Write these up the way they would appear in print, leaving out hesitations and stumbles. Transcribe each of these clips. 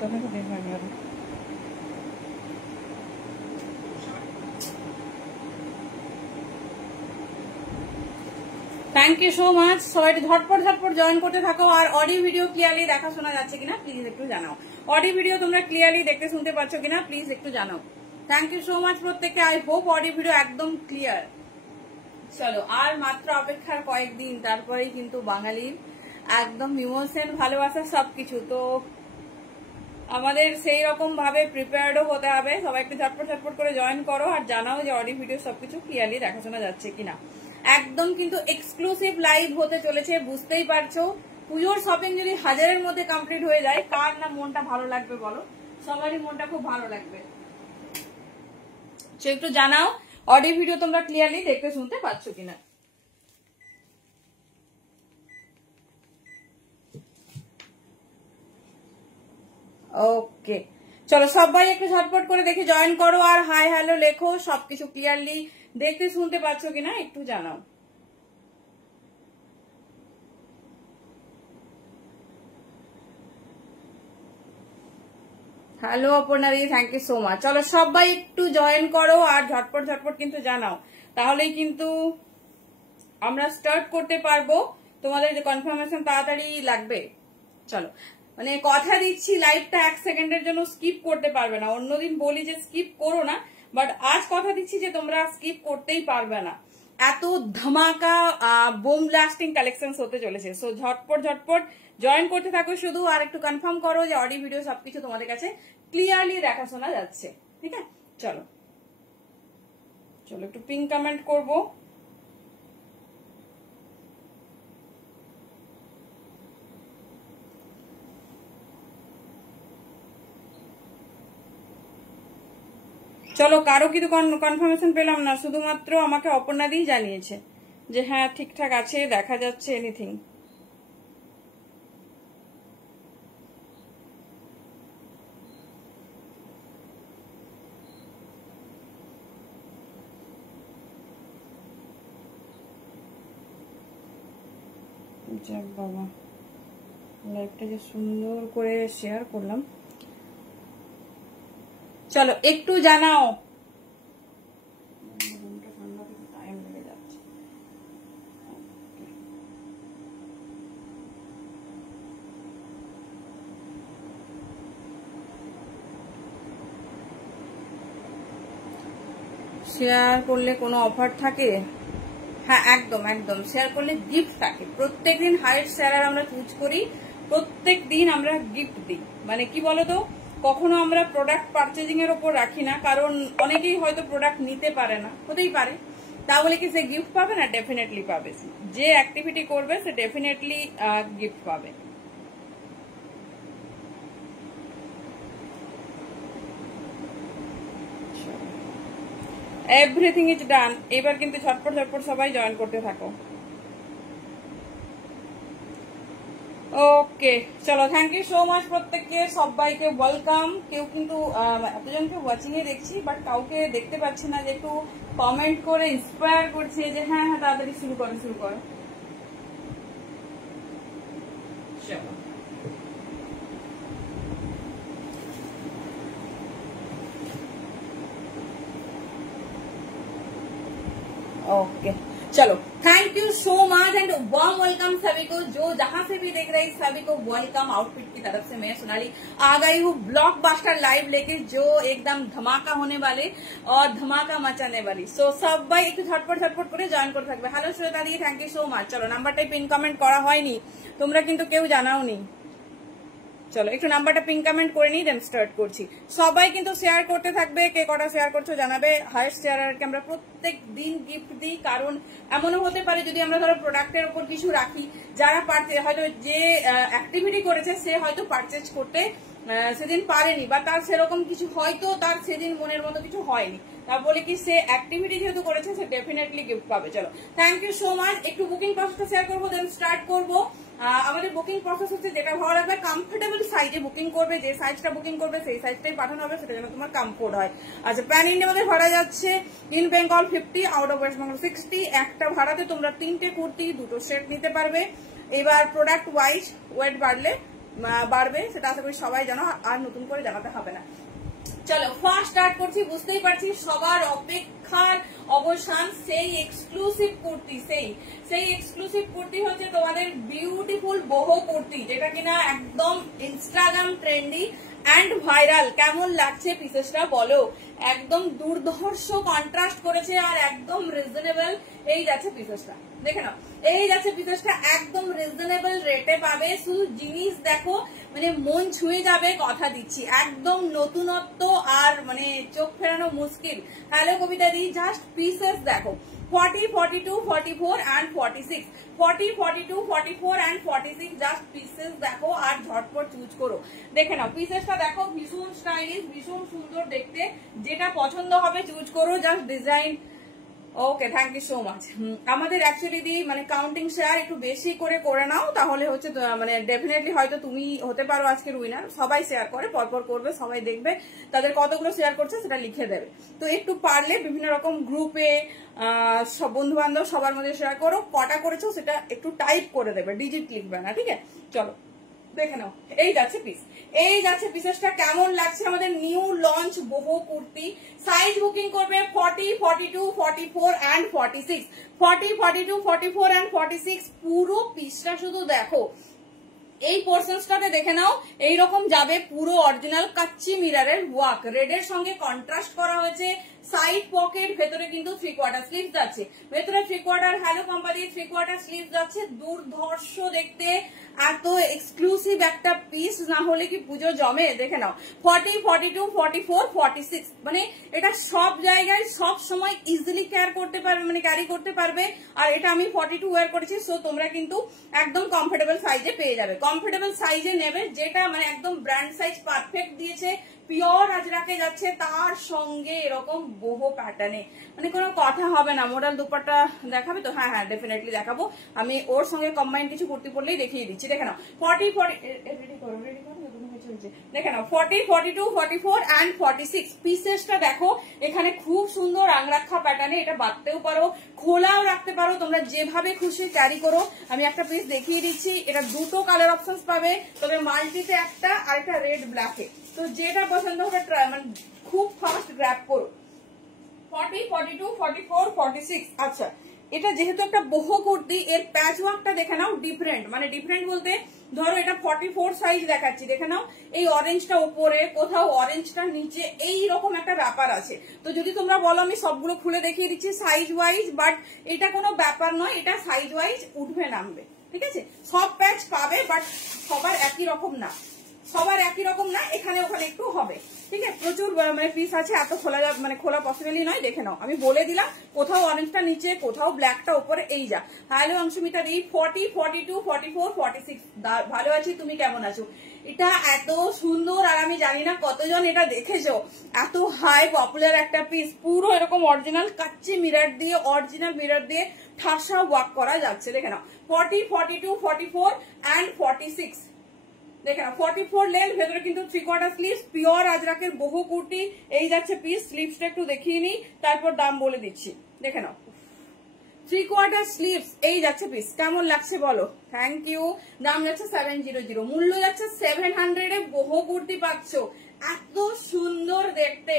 Thank you so much. সবাই ঝটপট ঝটপট জয়েন করতে থাকো। আর অডিও ভিডিও ক্লিয়ারলি দেখা শোনা যাচ্ছে কিনা প্লিজ একটু জানাও। অডিও ভিডিও তোমরা ক্লিয়ারলি দেখতে শুনতে পাচ্ছ কিনা প্লিজ একটু জানাও। থ্যাংক ইউ সো মাচ প্রত্যেককে। আই হোপ অডিও ভিডিও একদম ক্লিয়ার। চলো আর মাত্র অপেক্ষার কয়েকদিন, তারপরেই কিন্তু বাঙালির একদম ইমোশন ভালোবাসা সবকিছু। তো আমাদের সেই রকম ভাবে প্রিপেয়ার্ডও হতে হবে। সবাই একটু ঝটপট ঝটপট করে জয়েন করো আর জানাও যে অডিও ভিডিও সবকিছু ক্লিয়ারলি দেখাশোনা যাচ্ছে কিনা। একদম কিন্তু এক্সক্লুসিভ লাইভ হতে চলেছে, বুঝতেই পারছো। পুজোর শপিং যদি 1000-এর মধ্যে কমপ্লিট হয়ে যায়, কার না মনটা ভালো লাগবে বলো? সবারই মনটা খুব ভালো লাগবে। একটু জানাও অডিও ভিডিও তোমরা ক্লিয়ারলি দেখতে শুনতে পাচ্ছ কিনা। ওকে চলো সবাই একটু ঝটপট করে দেখে জয়েন করো আর হাই হ্যালো লেখো। সবকিছু ক্লিয়ারলি দেখতে শুনতে পাচ্ছ কিনা একটু জানাও। হ্যালো অপর্ণা দিদি, থ্যাংক ইউ সো মাচ। চলো সবাই একটু জয়েন করো আর ঝটপট ঝটপট কিন্তু জানাও, তাহলেই কিন্তু আমরা স্টার্ট করতে পারবো। তোমাদের কনফার্মেশন তাড়াতাড়ি লাগবে। চলো মানে কথা দিচ্ছি লাইভটা 1 সেকেন্ডের জন্য স্কিপ করতে পারবে না। অন্যদিন বলি যে স্কিপ করো না, বাট আজ কথা দিচ্ছি যে তোমরা স্কিপ করতেই পারবে না। এত ধামাকা বোম ব্লাস্টিং কালেকশন হতে চলেছে। সো ঝটপট ঝটপট জয়েন করতে থাকো শুধু। আর একটু কনফার্ম করো যে অডিও ভিডিও সবকিছু তোমাদের কাছে ক্লিয়ারলি দেখা শোনা যাচ্ছে। ঠিক আছে চলো চলো একটু পিন কমেন্ট করবো। চলো কারো কিন্তু কনফার্মেশন পেলাম না, শুধুমাত্র আমাকে অপর্ণা দিই জানিয়েছে যে হ্যাঁ ঠিকঠাক আছে, দেখা যাচ্ছে এনিথিং। যাক বাবা, লাইভটা যে সুন্দর করে শেয়ার করলাম। চলো একটু জানাও। টাইম লেগে যাচ্ছে। শেয়ার করলে কোনো অফার থাকে? হ্যাঁ একদম একদম, শেয়ার করলে গিফট থাকে। প্রত্যেকদিন হাইয়েস্ট শেয়ারার আমরা চুজ করি, প্রত্যেক দিন আমরা গিফট দিই। মানে কি বলতো, কখনো আমরা প্রোডাক্ট পারচেজিং এর ওপর রাখি না, কারণ অনেকেই হয়তো প্রোডাক্ট নিতে পারে না, হতেই পারে। তাহলে কি সে গিফট পাবে না? ডেফিনেটলি পাবে। যে অ্যাক্টিভিটি করবে সে ডেফিনেটলি গিফট পাবে। Everything is done. এবার কিন্তু ঝটপট ঝটপট সবাই জয়েন করতে থাকো। ওকে চলো থ্যাংক ইউ সো মাচ প্রত্যেককে, সবাইকে ওয়েলকাম। কেউ কিন্তু এতজনকে ওয়াচিং এ দেখছি, বাট কাউকে দেখতে পাচ্ছি না যে একটু কমেন্ট করে ইন্সপায়ার করছে যে হ্যাঁ হ্যাঁ তাড়াতাড়ি শুরু করো শুরু করো। চলো ओके चलो thank you so much and warm welcome सभी को, जो जहां से भी देख रहे हैं सभी को वेलकम। आउटफिट की तरफ से मैं सोनाली आ गई हूँ ब्लॉकबस्टर लाइव लेके, जो एकदम धमाका होने वाले और धमाका मचाने वाली। सो सब भाई एक झटपट झटपट করে জয়েন করে থাকবে। Hello Shreta di, thank you so much. চলো নাম্বারটাই পিন কমেন্ট করা হয়নি, তোমরা কিন্তু কেউ জানাওনি। চলো একটু নাম্বারটা পিন কমেন্ট করে নিই, দেন স্টার্ট করছি। সবাই কিন্তু শেয়ার করতে থাকবে, কে কটা শেয়ার করছো জানাবে। হাইয়েস্ট শেয়ারকে আমরা প্রত্যেক দিন গিফট দিই, কারণ এমনও হতে পারে যদি আমরা ধরো প্রোডাক্টের উপর কিছু রাখি, যারা হয়তো যে অ্যাক্টিভিটি করেছে সে হয়তো পারচেজ করতে সেদিন পারেনি, বা তার সেরকম কিছু হয়তো তার সেদিন মনের মতো কিছু হয়নি, তারপরে কি সে অ্যাক্টিভিটি যেহেতু করেছে সে ডেফিনেটলি গিফট পাবে। চলো থ্যাংক ইউ সো মাচ। একটু বুকিং প্রসেসটা শেয়ার করবো, দেন স্টার্ট করবো। আমাদের বুকিং প্রসেস হচ্ছে যেটা ভালো লাগবে কমফোর্টেবল সাইজে বুকিং করবে, যে সাইজটা বুকিং করবে সেই সাইজটাই পাঠানো হবে, সেটা যেন তোমার কমফোর্ট হয়। আচ্ছা প্যান ইন্ডিয়া মধ্যে ভাড়া যাচ্ছে in Bengal 50, out of West Bengal 60। একটা ভাড়াতে তোমরা 3টে কুর্তি 2টো সেট নিতে পারবে। এবার প্রোডাক্ট ওয়াইজ ওয়েট বাড়লে বাড়বে, সেটা আশা করি সবাই জানো, আর নতুন করে জানাতে হবে না। চলো ফার্স্ট স্টার্ট করছি। বুঝতেই পারছি সবার অপেক্ষার অবসান, সেই এক্সক্লুসিভ কুর্তি, সেই এক্সক্লুসিভ কুর্তি হচ্ছে তোমাদের বিউটিফুল বহু কুর্তি, যেটা কিনা একদম ইনস্টাগ্রাম ট্রেন্ডি অ্যান্ড ভাইরাল। কেমন লাগছে পিসেসটা বলো? একদম দুর্ধর্ষ কন্ট্রাস্ট করেছে আর একদম রিজনেবল। এই যাচ্ছে পিসেসটা, দেখে নাও, এই যাচ্ছে পিসেসটা একদম রিজনেবল রেটে পাবে। শুধু জিনিস দেখো, মানে মন ছুঁয়ে যাবে, কথা দিচ্ছি, একদম নতুনত্ব আর মানে চোখ ফেরানো মুশকিল। হ্যালো কবিতা দি, জাস্ট পিসেস দেখো, 40, 42, 44 and 46, 40, 42, 44 and 46, জাস্ট পিসেস দেখো আর ঝটপট চুজ করো। দেখে নাও পিসেসটা দেখো, ভীষণ স্টাইলিশ, ভীষণ সুন্দর দেখতে, যেটা পছন্দ হবে চুজ করো। Just design, okay, thank you so much. আমাদের অ্যাকচুয়ালি দি মানে কাউন্টিং শেয়ার একটু বেশি করে নাও, তাহলে হচ্ছে মানে ডেফিনেটলি হয়তো তুমি হতে পারো আজকের উইনার। সবাই শেয়ার করে, পরপর করবে, সবাই দেখবে তাদের কতগুলো শেয়ার করছে সেটা লিখে দেবে। তো একটু পারলে বিভিন্ন রকম গ্রুপে সব বন্ধু বান্ধব সবার মধ্যে শেয়ার করো, কটা করেছো সেটা একটু টাইপ করে দেবে, ডিজিট লিখবে না, ঠিক আছে? চলো দেখে নাও, এই যাচ্ছে পিস, এই যাচ্ছে পিসেসটা। কেমন লাগছে আমাদের নিউ লঞ্চ বহু কুর্তি। সাইজ বুকিং করবে 40, 42, 44 and 46, 40, 42, 44 and 46। পুরো পিসটা শুধু দেখো, এই পোর্শনসটাতে দেখে নাও, এইরকম যাবে পুরো অরিজিনাল কাচ্চি মিররের ওয়ার্ক, রেডের সঙ্গে কন্ট্রাস্ট করা হয়েছে। সাইড পকেট, ভেতরে কিন্তু 3/4 স্লিভ যাচ্ছে, ভেতরে 3/4 হ্যালো কোম্পানি 3/4 স্লিভ যাচ্ছে। দুর্ধর্ষ দেখতে, এত এক্সক্লুসিভ একটা পিস না হলে কি পুজো জমে? দেখে নাও, 40, 42, 44, 46, মানে এটা সব জায়গায় সব সময় ইজিলি ক্যারি করতে পারবে, মানে ক্যারি করতে পারবে। আর এটা আমি 42 ওয়্যার করেছি, সো তোমরা কিন্তু একদম কমফোর্টেবল সাইজে পেয়ে যাবে। কমফোর্টেবল সাইজে নেবে, যেটা মানে একদম ব্র্যান্ড সাইজ পারফেক্ট দিয়েছে, পিওর আজরাকে যাচ্ছে, তার সঙ্গে এরকম বহু প্যাটার্নে, মানে কোনো কথা হবে না। মোডাল দুপাট্টা দেখাবে তো? হ্যাঁ হ্যাঁ, ডেফিনেটলি দেখাবো। আমি ওর সঙ্গে কম্বাইন কিছু কুর্তি পরলেই দেখিয়ে দিচ্ছি। দেখে নাও 40, 40, রেডি করো দেখে নাও 40, 42, 44 and 46। পিসেসটা দেখো, এখানে খুব সুন্দর আংরাক্ষা প্যাটার্নে, এটা বাঁধতেও পারো, খোলাও রাখতে পারো, তোমরা যেভাবে খুশি ক্যারি করো। আমি একটা পিস দেখিয়ে দিচ্ছি, এটা দুটো কালার অপশন পাবে, তবে মাল্টিতে একটা আর একটা রেড ব্ল্যাকে। তো যেটা পছন্দ হবে মানে খুব ফাস্ট গ্র্যাব করো। 40, 42, 44, 46। আচ্ছা, এটা যেহেতু একটা বহু কুর্তি, এর প্যাচ ওয়ার্কটা দেখে নাও ডিফারেন্ট, মানে ডিফারেন্ট বলতে ধরো এটা 44 সাইজ দেখাচ্ছি, দেখে নাও এই অরেঞ্জটা উপরে, কোথাও অরেঞ্জটা নিচে, এই রকম একটা ব্যাপার আছে। তো যদি তোমরা বলো আমি সবগুলো খুলে দেখিয়ে দিচ্ছি সাইজ ওয়াইজ, বাট এটা কোনো ব্যাপার নয়, এটা সাইজ ওয়াইজ উঠবে নামবে, ঠিক আছে? সব প্যাচ পাবে, বাট সবার একই রকম না, সবার একই রকম না, এখানে ওখানে একটু হবে, ঠিক আছে? প্রচুর মানে পিস আছে, এত খোলা মানে খোলা পসিবলই নয়। দেখে নাও, আমি বলে দিলাম, কোথাও অরেঞ্জটা নিচে, কোথাও ব্ল্যাকটা উপরে, এই যা। হ্যালো অংশুমিতা দি, 40, 42, 44, 46। ভালো আছি, তুমি কেমন আছো? এটা এত সুন্দর, আর আমি জানি না কতজন এটা দেখেছো, এত হাই পপুলার একটা পিস, পুরো এরকম অরিজিনাল কাচ্চি মিরর দিয়ে, অরিজিনাল মিরর দিয়ে ঠাসা ওয়ার্ক করা যাচ্ছে। দেখে নাও 40, 42, 44 and 46। দেখে না 44 লেন্থ, ভেতরে কিন্তু 3/4 স্লিভস, পিওর আজরাকের বহু কুর্তি। এই যাচ্ছে পিস, স্লিভসটা একটু দেখিয়ে নিই, তারপর দাম বলে দিচ্ছি। দেখে নাও 3/4 স্লিভস, এই যাচ্ছে পিস। কেমন লাগছে বলো? Thank you. দাম যাচ্ছে 700, মূল্য যাচ্ছে 700 এ বহু কুর্তি পাচ্ছ, এত সুন্দর দেখতে।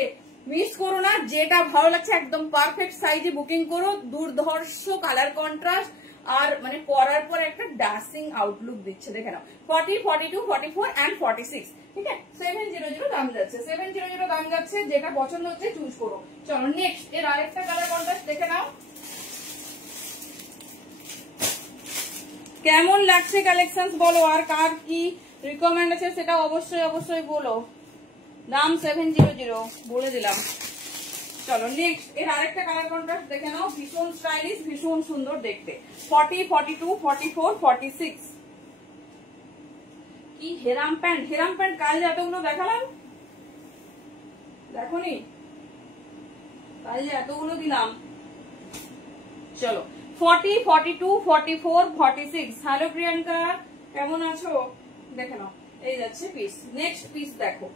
মিস করো না, যেটা ভালো লাগছে একদম পারফেক্ট সাইজে বুকিং করো। দুর্ধর্ষ কালার কন্ট্রাস্ট, আর মানে পরার পর একটা ডান্সিং আউটলুক দিচ্ছে। দেখে নাও 40, 42, 44 and 46, ঠিক আছে? 700 দাম যাচ্ছে, 700 দাম যাচ্ছে। যেটা পছন্দ হচ্ছে চুজ করো। চলো নেক্সট, এর আরেকটা কালার কন্ট্রাস্ট দেখে নাও। কেমন লাগছে কালেকশন বলো, আর কার কি রিকমেন্ড আছে সেটা অবশ্যই অবশ্যই বলো। দাম 700 বলে দিলাম। চলো নেক্সট, এর আরেকটা কালার কন্ট্রাস্ট দেখে নাও, ভীষণ স্টাইলিশ, ভীষণ সুন্দর দেখতে। 40, 42, 44, 46। কি হেরাম প্যান্ট, হেরাম প্যান্ট কাল যে এতগুলো দেখালাম, দেখো নি কাল যে এতগুলো দিলাম। চলো 40, 42, 44, 46। হ্যালো প্রিয়াঙ্কা, কেমন আছো? দেখে নাও, এই যাচ্ছে পিস। नेक्स्ट पीस देखो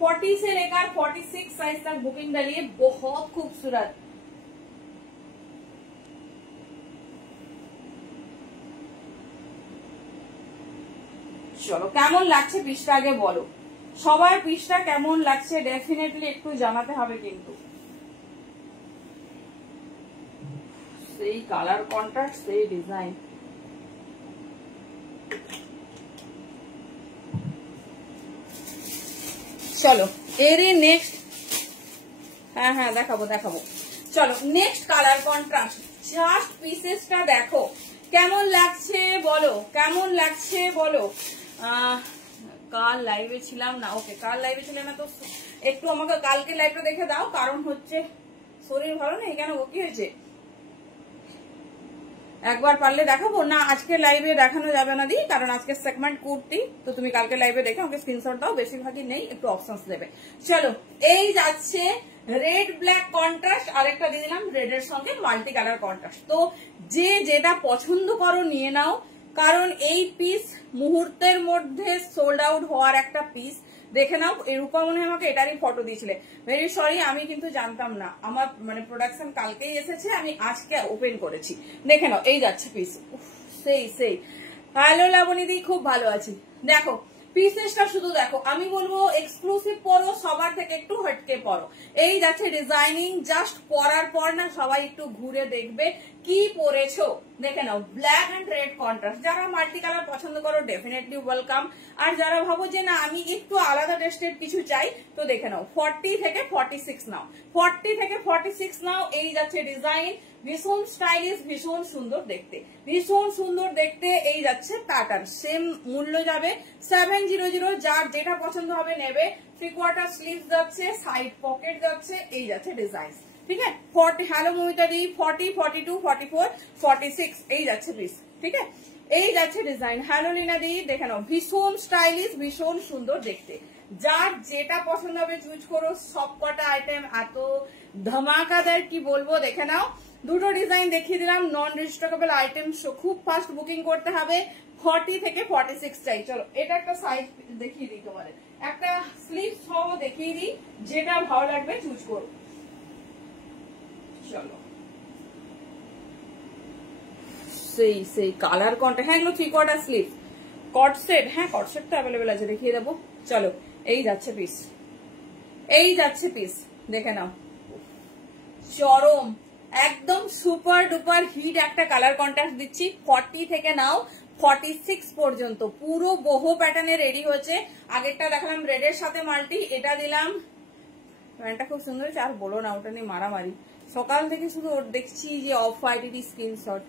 40 से लेकर 46 साइज तक बुकिंग डालिए, बहुत खूबसूरत। চলো কেমন লাগছে পিসটা আগে বলো, সবার পিসটা কেমন লাগছে ডেফিনেটলি একটু জানাতে হবে কিন্তু। সেই কালার কন্ট্রাস্ট, সেই ডিজাইন। চলো এরই নেক্সট, হ্যাঁ হ্যাঁ দেখাবো দেখাবো। চলো নেক্সট কালার কন্ট্রাস্ট, জাস্ট পিসেসটা দেখো কেমন লাগছে বলো, কেমন লাগছে বলো। কাল লাইভে ছিলাম না, ওকে কাল লাইভে ছিলাম না তো একটু আমাকে কালকে লাইভটা দেখে দাও, কারণ হচ্ছে শরীর ভালো নেই। কেন কি হয়েছে? একবার পারলে দেখাবো না, আজকে লাইভে দেখানো যাবে না দি, কারণ আজকে সেগমেন্ট কুর্তি, তো তুমি কালকে লাইভে দেখে আমাকে স্ক্রিনশট দাও, বেশিরভাগই নেই, একটু অপশনস দেবে। চলো এই যাচ্ছে রেড ব্ল্যাক কন্ট্রাস্ট, আরেকটা দিয়ে দিলাম রেডের সঙ্গে মাল্টি কালার কন্ট্রাস্ট। তো যে যেটা পছন্দ করো নিয়ে নাও, কারণ এই পিস মুহূর্তের মধ্যে সোল্ড আউট হওয়ার একটা পিস। দেখে নাও, রূপা মনে হয় আমাকে এটারই ফটো দিয়েছিলে, ভেরি সরি আমি কিন্তু জানতাম না, আমার মানে প্রোডাকশন কালকেই এসেছে, আমি আজকে ওপেন করেছি। দেখে নাও এই যাচ্ছে পিস, সেই সেই হ্যালো লাবণীদি, খুব ভালো আছি। দেখো পিসেসটা শুধু দেখো, আমি বলবো এক্সক্লুসিভ পরো, সবার থেকে একটু হটকে পরো। এই যাচ্ছে ডিজাইনিং, জাস্ট পরার পর না সবাই একটু ঘুরে দেখবে কি পরেছো। দেখে নাও ব্ল্যাক এন্ড রেড কন্ট্রাস্ট, যারা মাল্টি কালার পছন্দ করো ডেফিনেটলি ওয়েলকাম, আর যারা ভাবো যে না আমি একটু আলাদা টেস্টের কিছু চাই, তো দেখে নাও 40 থেকে 46 নাও, 40 থেকে 46 নাও। এই যাচ্ছে ডিজাইন, ভীষণ স্টাইলিশ, ভীষণ সুন্দর দেখতে, ভীষণ সুন্দর দেখতে। এই যাচ্ছে প্যাটার্ন, সেম মূল্য যাবে 700, যার যেটা পছন্দ হবে নেবে। 3/4 স্লিভ যাচ্ছে, সাইড পকেট যাচ্ছে, এই যাচ্ছে ডিজাইন। ঠিক আছে 40, হ্যালো মমিতা দি, 40, 42, 44, 46 এই যাচ্ছে পিস। ঠিক আছে এই যাচ্ছে ডিজাইন। হ্যালো লীনা দি, দেখে নাও ভীষণ স্টাইলিশ, ভীষণ সুন্দর দেখতে, যার যেটা পছন্দ হবে চুজ করো। সবকটা আইটেম এত ধামাকাদার কি বলবো, দেখে নাও। দুটো ডিজাইন দেখিয়ে দিলাম, নন রেজিস্ট্রেবল আইটেম, খুব ফাস্ট বুকিং করতে হবে। 40 থেকে 46 চাই। চলো এটা একটা সাইজ দেখিয়ে দিই তোমাদের, একটা স্লিভ সহ দেখিয়ে দিই, যেটা ভালো লাগবে চুজ করো। চলো সেই সেই কালার কন্ট্রাস্ট, হ্যাঁ এগুলো 3/4 স্লিভ কট সেট, হ্যাঁ কট সেট তো অ্যাভেলেবেল আছে, দেখিয়ে দেবো। চলো এই যাচ্ছে পিস, এই যাচ্ছে পিস, দেখে নাও চরম একদম সুপার ডুপার হিট একটা কালার কন্ট্রাস্ট দিচ্ছি। 40 থেকে নাও 46 পর্যন্ত পুরো বহু প্যাটার্নে রেডি হয়েছে। আগেরটা দেখালাম রেডের সাথে মাল্টি, এটা দিলাম, প্যান্টটা খুব সুন্দর হয়েছে, আর বলো না ওটা নিয়ে মারামারি, সকাল থেকে শুধু দেখছি যে অফ হোয়াইটেরই স্ক্রিনশট,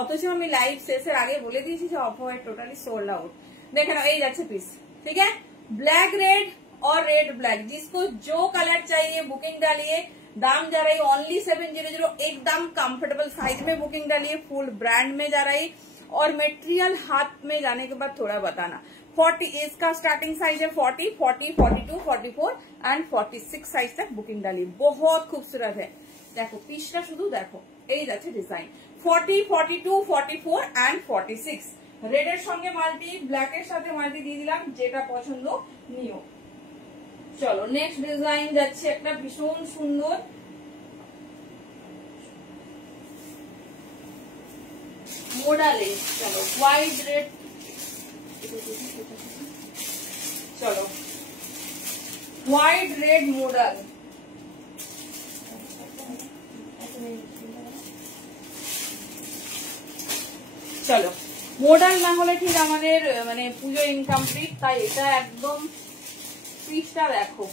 অথচ আমি লাইভ শেষের আগে বলে দিয়েছি যে off white totally sold out. देखे ना এই যাচ্ছে পিস, ठीक है ब्लैक रेड और रेड ब्लैक, जिसको जो कलर चाहिए बुकिंग डालिए। दाम जा रही ओनली 700, एकदम कंफर्टेबल साइज में बुकिंग डालिए, फुल ब्रांड में जा रही, और मटेरियल हाथ में जाने के बाद थोड़ा बताना। 40 इसका स्टार्टिंग साइज है 40, 40, 42, 44 एंड 46 साइज तक बुकिंग डालिए, बहुत खूबसूरत है। देखो पीसटा शुद्ध देखो এই যাচ্ছে ডিজাইন 40, 42, 44 एंड 46 রেডের সঙ্গে মাল্টি, ব্ল্যাকের সাথে মাল্টি দিয়ে দিলাম, যেটা পছন্দ নিও। চলো নেক্সট ডিজাইন যাচ্ছে একটা ভীষণ সুন্দর, মোডালে। চলো হোয়াইট রেড, চলো হোয়াইট রেড মোডাল। চলো মডাল না হলে ঠিক আমাদের মানে পুজো ইনকমপ্লিট, তাই এটা একদম পিসটা দেখো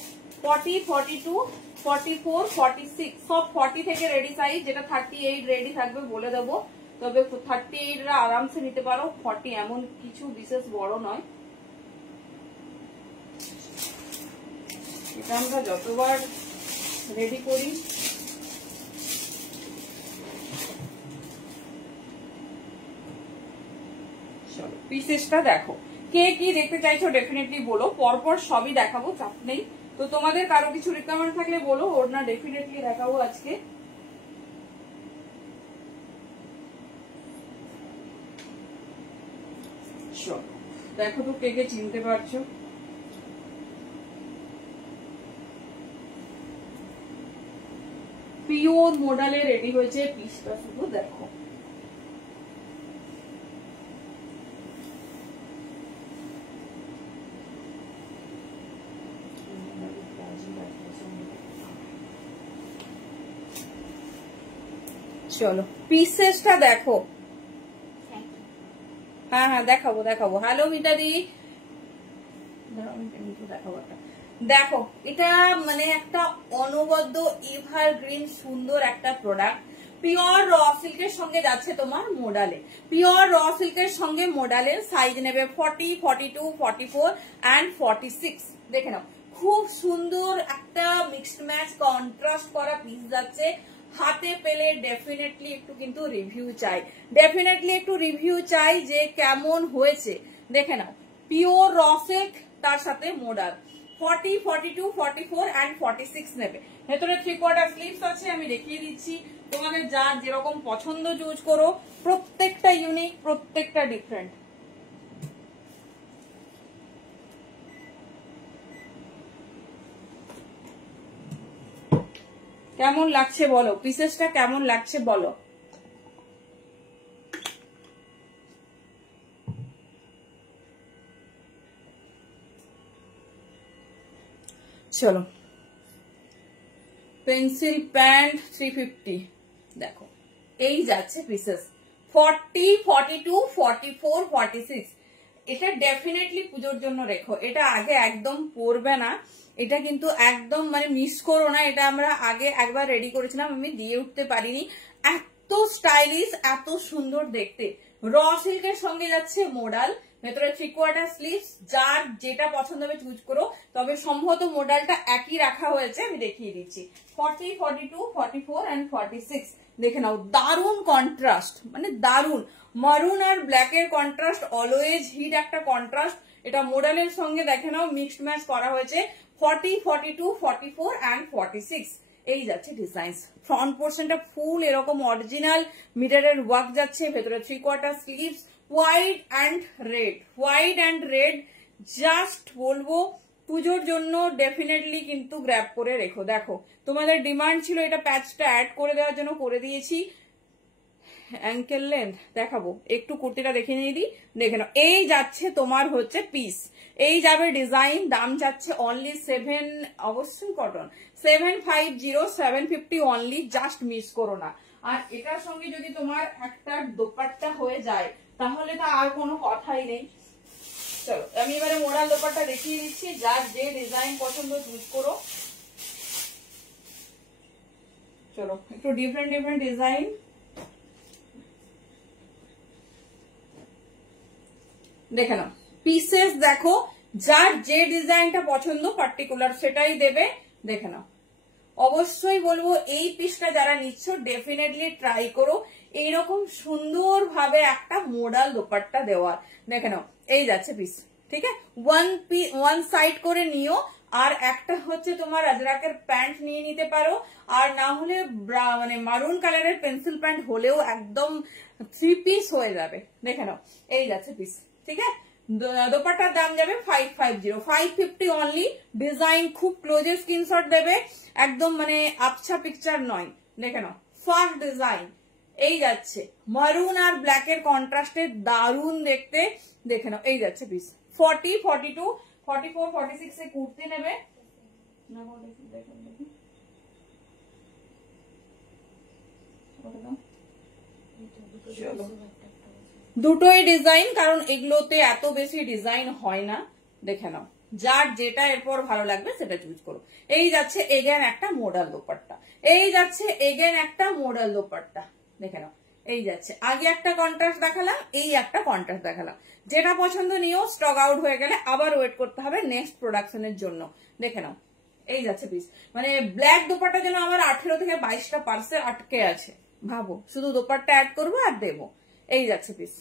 40, 42, 44, 46 সব 40 থেকে রেডি সাইজ, যেটা 38 রেডি থাকবে বলে দেবো, তবে 38 রা আরামসে নিতে পারো, 40 এমন কিছু বিশেষ বড় নয়। এটা আমরা যতবার রেডি করি পিসেসটা দেখো, কে কি দেখতে চাইছো ডেফিনেটলি বলো, পরপর সবই দেখাবো, চাপ নেই। তো তোমাদের কারো কিছু রিকমেন্ড থাকলে বলো, ওর না ডেফিনেটলি দেখাবো আজকে। দেখো তো কে কে চিনতে পারছো। পিওর মডেলে রেডি হয়েছে, পিসটা শুধু দেখো। চলো পিসেসটা দেখো। হ্যাঁ হ্যাঁ দেখাবো দেখাবো। হ্যালো মিতাদি, দেখাবো। দেখো এটা মানে একটা অনবদ্য এভারগ্রিন সুন্দর একটা প্রোডাক্ট। পিওর র সিল্কের সঙ্গে যাচ্ছে তোমার মোডালে, পিওর র সিল্কের সঙ্গে মোডালের সাইজ নেবে 40, 42, 44 and 46। দেখে নাও খুব সুন্দর একটা মিক্সড ম্যাচ কন্ট্রাস্ট করা পিস যাচ্ছে। হাতে পেলে ডেফিনেটলি একটু কিন্তু রিভিউ চাই, ডেফিনেটলি একটু রিভিউ চাই যে কেমন হয়েছে। দেখে নাও পিওর র সিল্ক তার সাথে মোডাল 40, 42, 44 and 46 নেবে। ভেতরে 3/4 স্লিভস আছে, আমি দেখিয়ে দিচ্ছি। তোমাদের যার যেরকম পছন্দ চুজ করো, প্রত্যেকটা ইউনিক, প্রত্যেকটা ডিফারেন্ট। কেমন লাগছে বলো, পিসেসটা কেমন লাগছে বলো। চলো পেন্সিল প্যান্ট 350 দেখো এই যাচ্ছে পিসেস 40, 42, 44, 46। এটা ডেফিনেটলি পুজোর জন্য রেখো, এটা আগে একদম পরবে না, এটা কিন্তু একদম মানে মিস করো না। এটা আমরা আগে একবার রেডি করেছিলাম, আমি দিয়ে উঠতে পারিনি। এত স্টাইলিশ, এত সুন্দর দেখতে। র সিল্কের সঙ্গে যাচ্ছে মোডাল, ভেতরে 3/4 স্লিভস। যার যেটা পছন্দ হবে চুজ করো, তবে সম্ভবত মোডালটা একই রাখা হয়েছে, আমি দেখিয়ে দিচ্ছি। 40, 42, 44 and 46 দেখে নাও। দারুন কন্ট্রাস্ট, মানে দারুন। মারুন আর ব্ল্যাক এর কন্ট্রাস্ট অলওয়েজ হিট একটা কন্ট্রাস্ট। এটা মোডালের সঙ্গে দেখে নাও মিক্সড ম্যাচ করা হয়েছে। 40, 42, 44 and 46 এই যাচ্ছে ডিজাইন। ফ্রন্ট পোর্শনটা ফুল এরকম অরিজিনাল মিটারের ওয়ার্ক যাচ্ছে, ভেতরে 3/4 sleeves. White and red, white and red just বলবো পুজোর জন্য ডেফিনেটলি কিন্তু গ্র্যাব করে রেখো। দেখো তোমাদের ডিমান্ড ছিল এটা প্যাচটা অ্যাড করে দেওয়ার জন্য, করে দিয়েছি। অ্যাঙ্কেল লেন্থ দেখাবো, একটু কুর্তিটা দেখে নিয়ে দিই। দেখে নাও এই যাচ্ছে তোমার হচ্ছে পিস, এই যাবে ডিজাইন। দাম যাচ্ছে অনলি 7, অবশ্যই কটন 750, 750 অনলি, জাস্ট মিস করো না। আর এটার সঙ্গে যদি তোমার একটা দোপাট্টা হয়ে যায় তাহলে তো আর কোনো কথাই নেই। চলো আমি এবারে মোডাল দোপাট্টা দেখিয়ে দিচ্ছি, যার যে ডিজাইন পছন্দ চুজ করো। চলো একটু ডিফারেন্ট ডিফারেন্ট ডিজাইন। দেখে নাও পিসেস দেখো, যার যে ডিজাইনটা পছন্দ পার্টিকুলার সেটাই দেবে। দেখে নাও অবশ্যই বলবো এই পিসটা যারা নিচ্ছ ডেফিনেটলি ট্রাই করো এইরকম সুন্দর ভাবে একটা মোডাল দোপাট্টা দেওয়ার। দেখে নাও এই যাচ্ছে পিস, ঠিক আছে। ওয়ান সাইড করে নিও, আর একটা হচ্ছে তোমার আজরাকের প্যান্ট নিয়ে নিতে পারো, আর না হলে মানে মারুন কালারের পেন্সিল প্যান্ট হলেও একদম 3 পিস হয়ে যাবে। দেখে নাও এই যাচ্ছে পিস, ঠিক আছে। দোপাট্টার দাম যাবে 550, 550 অনলি। ডিজাইন খুব ক্লোজে স্ক্রিনশট দেবে, একদম মানে আবছা পিকচার নয়। দেখে নাও ফার্স্ট ডিজাইন এই যাচ্ছে মারুন আর ব্ল্যাক এর কন্ট্রাস্টে দারুন দেখতে। দেখে নাও এই যাচ্ছে পিস 40, 42, 44, 46 এ কুর্তি নেবে। দুটোই ডিজাইন, কারণ এগুলোতে এত বেশি ডিজাইন হয় না। দেখে নাও যার যেটা এরপর ভালো লাগবে সেটা চুজ করো। এই যাচ্ছে এগেন একটা মোডাল দোপাট্টা, এই যাচ্ছে এগেন একটা মোডাল দোপাট্টা। দেখে নাও এই যাচ্ছে, আগে একটা কন্ট্রাস্ট দেখালাম, এই একটা কন্ট্রাস্ট দেখালাম। যেটা পছন্দ নিও, স্টক আউট হয়ে গেলে আবার ওয়েট করতে হবে নেক্সট প্রোডাকশনের জন্য। দেখে নাও এই যাচ্ছে পিস, মানে ব্ল্যাক দোপাট্টা যেন আমার 18 থেকে 22টা পার্সেল আটকে আছে। ভাবো শুধু দোপাট্টা অ্যাড করবো আর দেবো। এই যাচ্ছে পিস,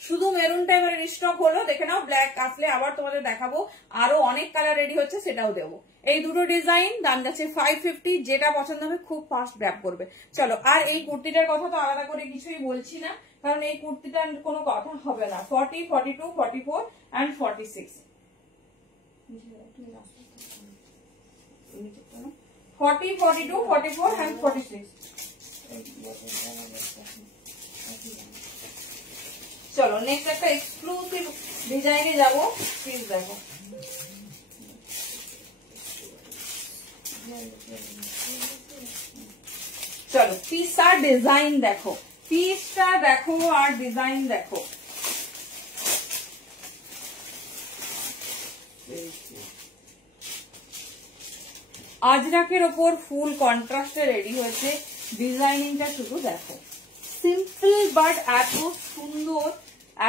শুধু মেরুনটা এবার স্টক হলো। দেখে নাও ব্ল্যাক আসলে আবার তোমাদের দেখাবো, আরো অনেক কালার রেডি হচ্ছে, সেটাও দেবো। এই দুটো ডিজাইন, দাম যাচ্ছে 550। যেটা পছন্দ হবে খুব ফাস্ট গ্র্যাব করবে। চলো আর এই কুর্তিটার কথা তো আলাদা করে কিছুই বলছি না, কারণ এই কুর্তিটার কোনো কথা হবে না। 40, 42, 44 and 46, 40, 42, 44 and 46। চলো নেক্সট একটা এক্সক্লুসিভ ডিজাইনে যাবো। প্লিজ দেখো চলো পিস আর ডিজাইন দেখো, পিসটা দেখো আর ডিজাইন দেখো। আজরাকের ওপর ফুল কন্ট্রাস্টে রেডি হয়েছে, ডিজাইনিংটা শুধু দেখো, সিম্পল বাট এত সুন্দর,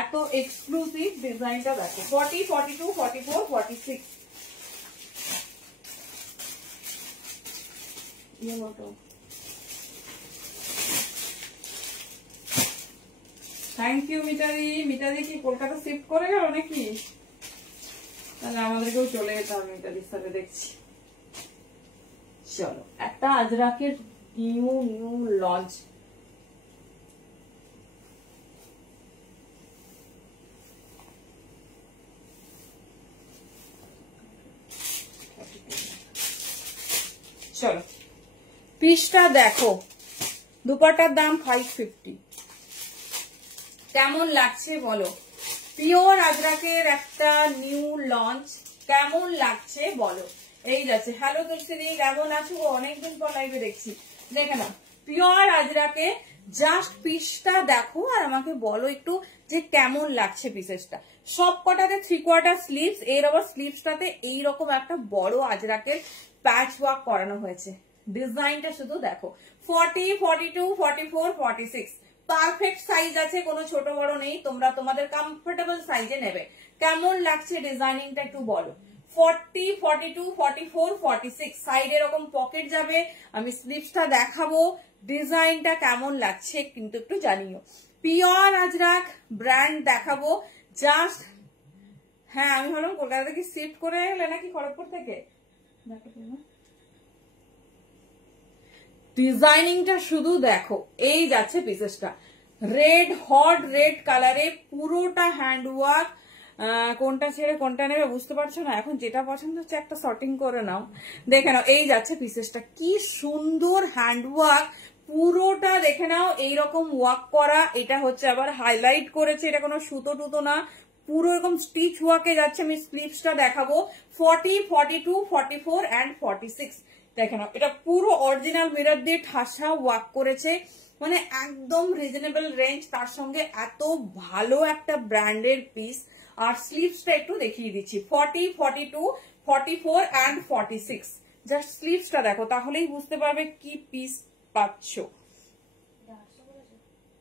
এত এক্সক্লুসিভ ডিজাইনটা দেখো। 40, 42, 44, 46 থ্যাংক ইউ মিতাদি। মিতাদি কি কলকাতা শিফট করে গেল নাকি? তাহলে আমাদেরকেও চলে যেতে হবে মিতাদির সাথে দেখছি। চলো একটা আজরাকের নিউ লঞ্চ, চলো পিসটা দেখো, দুপাটার দাম 550। কেমন লাগছে বলো? পিওর আজরাকের একটা নিউ লঞ্চ, কেমন লাগছে বলো? এই যাচ্ছে। হ্যালো তুলসিদি, কেমন আছো? অনেকদিন পর লাইভে দেখছি। দেখে না, পিওর আজরাকে জাস্ট পিসটা দেখো আর আমাকে বলো একটু যে কেমন লাগছে পিসেসটা। সব কটাতে 3/4 স্লিভস, এর আবার স্লিভসটাতে এইরকম একটা বড় আজরাকের প্যাচ ওয়ার্ক করানো হয়েছে। ডিজাইনটা শুধু দেখো। 40, 42, 44, 46 পারফেক্ট সাইজ আছে, কোনো ছোট বড় নেই, তোমরা তোমাদের কমফোর্টেবল সাইজে নেবে। কেমন লাগছে ডিজাইনিংটা একটু বলো। 40, 42, 44, 46 সাইডে এরকম পকেট যাবে। আমি স্লিভসটা দেখাবো, ডিজাইনটা কেমন লাগছে কিন্তু একটু জানিও। পিওর আজরাক ব্র্যান্ড দেখাবো জাস্ট। হ্যাঁ আমি ভাবলাম কলকাতা থেকে শিফট করে এলে নাকি খড়গপুর থেকে। ডিজাইনিংটা শুধু দেখো, এই যাচ্ছে পিসেসটা রেড, হট রেড কালারে, পুরোটা হ্যান্ডওয়ার্ক। কোনটা ছেড়ে কোনটা নেবে বুঝতে পারছো না, এখন যেটা পছন্দ হচ্ছে একটা শর্টিং করে নাও। দেখে নাও এই যাচ্ছে পিসেসটা, কি সুন্দর হ্যান্ডওয়ার্ক, পুরোটা দেখে নাও এইরকম ওয়ার্ক করা। এটা হচ্ছে আবার হাইলাইট করেছে, এটা কোনো সুতো টুতো না, পুরো এরকম স্টিচ ওয়ার্কে যাচ্ছে। আমি স্লিভসটা দেখাবো। 40, 42, 44 and 46 দেখে নাও, এটা পুরো অরিজিনাল মিরর দিয়ে ঠাসা ওয়ার্ক করেছে, মানে একদম রিজনেবল রেঞ্জ, তার সঙ্গে এত ভালো একটা ব্র্যান্ডের পিস। আর স্লিভসটা একটু দেখিয়ে দিচ্ছি। 40, 42, 44 and 46 জাস্ট স্লিভসটা দেখো, তাহলেই বুঝতে পারবে কি পিস পাচ্ছ।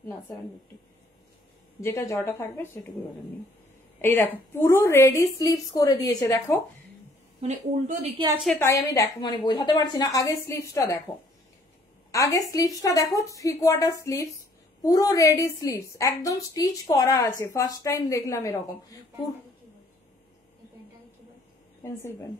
না 750, যেটা জটা থাকবে সেটুকু অর্ডার নিও। এই দেখো পুরো রেডি স্লিভস করে দিয়েছে, দেখো মানে উল্টো দিকে আছে তাই আমি দেখো মানে বোঝাতে পারছি না। আগে স্লিভসটা দেখো, আগে স্লিভসটা দেখো, 3/4 স্লিভস, পুরো রেডি স্লিভস, একদম স্টিচ করা আছে। ফার্স্ট টাইম দেখলাম এরকম পেন্সিল প্যান্ট।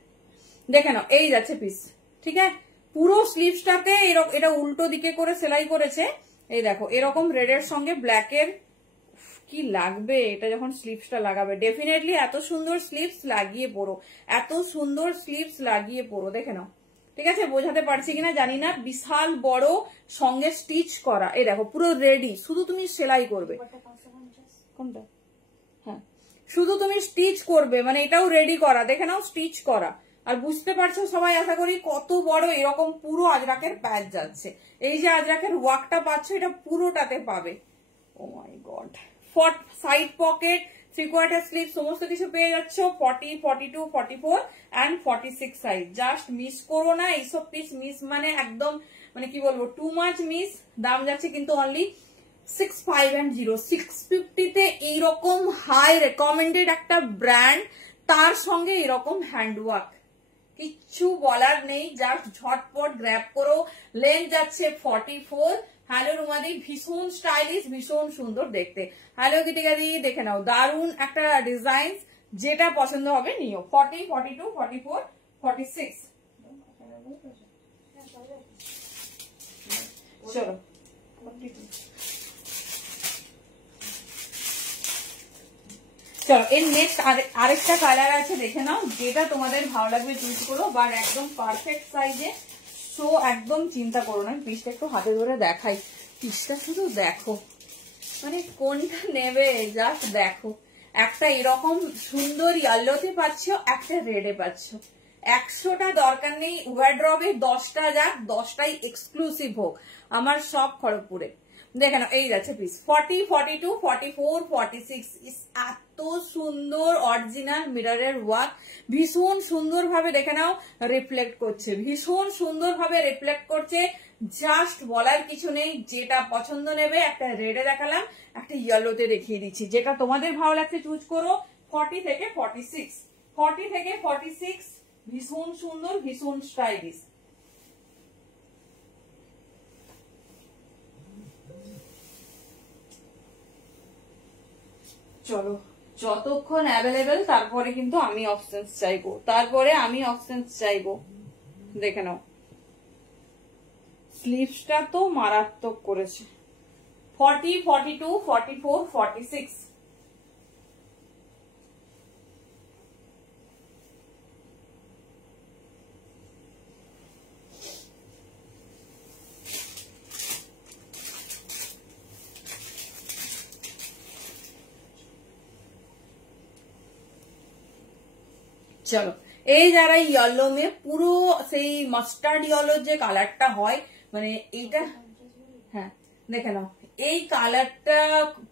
দেখে নাও এই যাচ্ছে পিস, ঠিক আছে। পুরো স্লিভসটাতে এটা উল্টো দিকে করে সেলাই করেছে। এই দেখো এরকম রেডের সঙ্গে ব্ল্যাকের, কি লাগবে এটা যখন স্লিভসটা লাগাবে। ডেফিনেটলি এত সুন্দর স্লিভস লাগিয়ে পরো, এত সুন্দর স্লিভস লাগিয়ে পরো। দেখে নাও, ঠিক আছে, বোঝাতে পারছি কিনা জানি না। বিশাল বড়, সঙ্গে স্টিচ করা। এই দেখো পুরো রেডি, শুধু তুমি সেলাই করবে। কোনটা? হ্যাঁ শুধু তুমি স্টিচ করবে, মানে এটাও রেডি করা, দেখে নাও স্টিচ করা। আর বুঝতে পারছো সবাই আশা করি কত বড় এরকম পুরো আজরাকের প্যাচ যাচ্ছে। এই যে আজরাকের ওয়ার্কটা পাচ্ছ এটা পুরোটাতে পাবে। ও মাই গড, সাইড পকেট, 3/4 স্লিভ সমস্ত কিছু পেয়ে যাচ্ছ। 40, 42, 44 and 46 সাইজ। জাস্ট মিস করো না এইসব পিস, মিস মানে একদম মানে কি বলবো টু মাচ মিস। দাম যাচ্ছে কিন্তু অনলি 650। 650 তে এইরকম হাই রেকমেন্ডেড একটা ব্র্যান্ড, তার সঙ্গে এরকম হ্যান্ডওয়ার্ক, কিচ্ছু বলার নেই। জাস্ট ঝটপট গ্র্যাব করো। লেন্থ যাচ্ছে 44। হ্যালো রুমাদি, ভীষণ স্টাইলিশ, ভীষণ সুন্দর দেখতে। হ্যালো গীতিকাদি, দেখে নাও দারুণ একটা ডিজাইন, যেটা পছন্দ হবে নিও। 40, 42, 44, 46 চলো। চলো এর নেক্সট আরেকটা কালার আছে, দেখে নাও, যেটা তোমাদের ভালো লাগবে চুজ করো। বাট একদম পারফেক্ট সাইজে, সো একদম চিন্তা করো না। পিসটা একটু হাতে ধরে দেখাই, পিসটা শুধু দেখো, মানে কোনটা নেবে জাস্ট দেখো। একটা এরকম সুন্দর ইয়েলোতে পাচ্ছ, একটা রেডে পাচ্ছ, 100টা দরকার নেই, ওয়ার্ড্রবে 10টা যাক, 10টাই এক্সক্লুসিভ হোক আমার সব খড়গপুরে। দেখে নাও এই যাচ্ছে পিস 40, 42, 44, 46। এত সুন্দর অরিজিনাল মিররের ওয়ার্ক, ভীষণ সুন্দর ভাবে দেখে নাও রিফ্লেক্ট করছে, ভীষণ সুন্দর ভাবে রিফ্লেক্ট করছে। জাস্ট বলার কিছু নেই, যেটা পছন্দ নেবে। একটা রেডে দেখালাম, একটা ইয়েলোতে দেখিয়ে দিচ্ছি, যেটা তোমাদের ভালো লাগছে চুজ করো। 40 থেকে 46, 40 থেকে 46 ভীষণ সুন্দর, ভীষণ স্টাইলিশ। চলো যতক্ষণ অ্যাভেলেবেল, তারপরে কিন্তু আমি অপশনস চাইবো, দেখে নাও স্লিভসটা তো মারাত্মক করেছে। 40, 42, 44, 46। চলো এই যারা ইয়েলো মে পুরো সেই মাস্টার্ড ইয়েলো যে কালারটা হয়, মানে এইটা, হ্যাঁ দেখে নাও এই কালারটা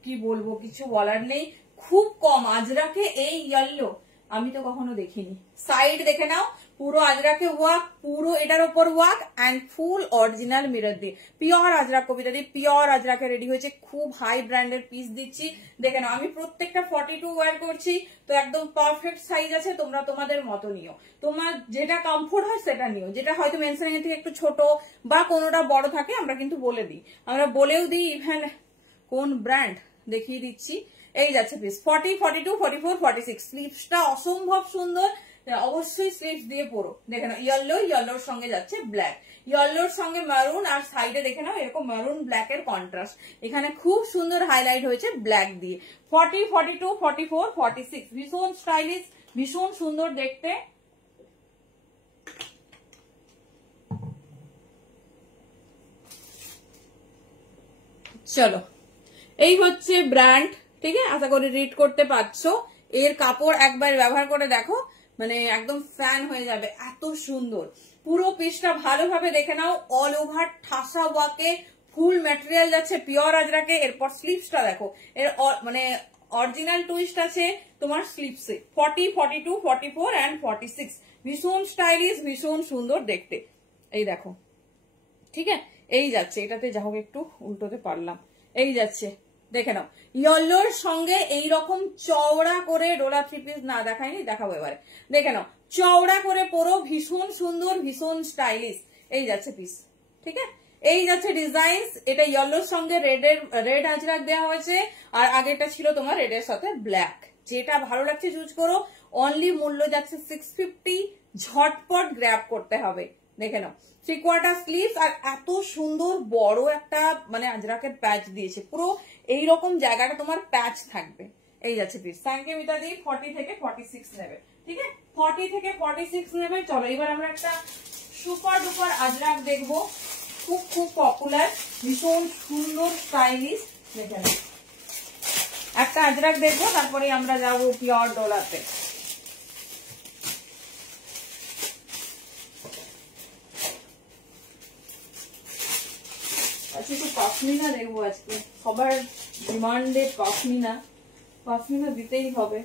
কি বলবো, কিছু বলার নেই। খুব কম আজরাকে এই ইয়েলো আমি তো কখনো দেখিনি। সাইড দেখে নাও পুরো আজরাকে ওয়ার্ক, পুরো এটার উপর work and full original mirror দিয়ে, পিওর আজরা কবিতা দিয়ে পিওর আজরাকে রেডি হয়েছে। খুব হাই ব্র্যান্ডের পিস দিচ্ছি, দেখে নাও। আমি প্রত্যেকটা 42 ওয়্যার করছি, তো একদম পারফেক্ট সাইজ আছে। তোমরা তোমাদের মতো নিও, তোমার যেটা কমফোর্ট হয় সেটা নিও। যেটা হয়তো মেনশন থেকে একটু ছোট বা কোনোটা বড় থাকে আমরা কিন্তু বলে দিই, আমরা বলেও দিই ইভেন কোন ব্র্যান্ড দেখিয়ে দিচ্ছি। এই যাচ্ছে পিস 40, 42, 44, 46। স্লিভসটা অসম্ভব সুন্দর, অবশ্যই স্লিভস দিয়ে পরো। দেখে নাও ইয়েলোর সঙ্গে যাচ্ছে ব্ল্যাক, ইয়েলোর সঙ্গে মারুন, আর সাইডে দেখে নাও এরকম মারুন ব্ল্যাক এর কন্ট্রাস্ট। এখানে খুব সুন্দর হাইলাইট হয়েছে ব্ল্যাক দিয়ে। 40, 42, 44, 46 ভীষণ স্টাইলিশ, ভীষণ সুন্দর দেখতে। চলো এই হচ্ছে ব্র্যান্ড, ঠিক আছে? আশা করি রিড করতে পারছো। এর কাপড় একবার ব্যবহার করে দেখো, মানে একদম ফ্যান হয়ে যাবে, এত সুন্দর। পুরো পিসটা ভালোভাবে দেখে নাও, অল ওভার ঠাসা ওয়াকে ফুল ম্যাটেরিয়াল যাচ্ছে পিওর আজরাকে। এরপর স্লিভসটা দেখো, এর মানে অরিজিনাল টুইস্ট আছে তোমার স্লিভসে। 40, 42, 44 এন্ড 46 ভীষণ স্টাইলিশ, ভীষণ সুন্দর দেখতে। এই দেখো, ঠিক আছে? এই যাচ্ছে, এটাতে যা হোক একটু উল্টোতে পারলাম। এই যাচ্ছে, দেখে নাও ইয়েলোর সঙ্গে এইরকম চওড়া করে ডোলা থ্রি পিস না দেখায়নি, দেখাবো এবারে। দেখে নাও চওড়া করে পরো, ভীষণ সুন্দর, ভীষণ স্টাইলিশ। এই যাচ্ছে পিস, ঠিক আছে? এই যাচ্ছে ডিজাইন। এটা ইয়েলোর সঙ্গে রেড আজরাক দেওয়া হয়েছে, আর আগেটা ছিল তোমার রেডের সাথে ব্ল্যাক। যেটা ভালো লাগছে চুজ করো। অনলি মূল্য যাচ্ছে 650, ঝটপট গ্র্যাব করতে হবে। দেখে নাও 3/4 স্লিভস, আর এত সুন্দর বড় একটা মানে আজরাকের প্যাচ দিয়েছে, পুরো এইরকম জায়গাটা তোমার প্যাচ থাকবে। এই যাচ্ছে পিস। থ্যাংক ইউ মিতা দি। 40 থেকে 46 নেবে, ঠিক আছে? 40 থেকে 46 নেবে। চলো এবার আমরা একটা সুপার ডুপার আজরাক দেখবো, খুব খুব পপুলার, ভীষণ সুন্দর স্টাইলিশ। দেখে নাও একটা আজরাক দেখবো, তারপরে আমরা যাবো পিওর ডোলাতে। আচ্ছা একটু পাশমিনা দেখবো আজকে, সবার ডিমান্ডে পাশমিনা দিতেই হবে।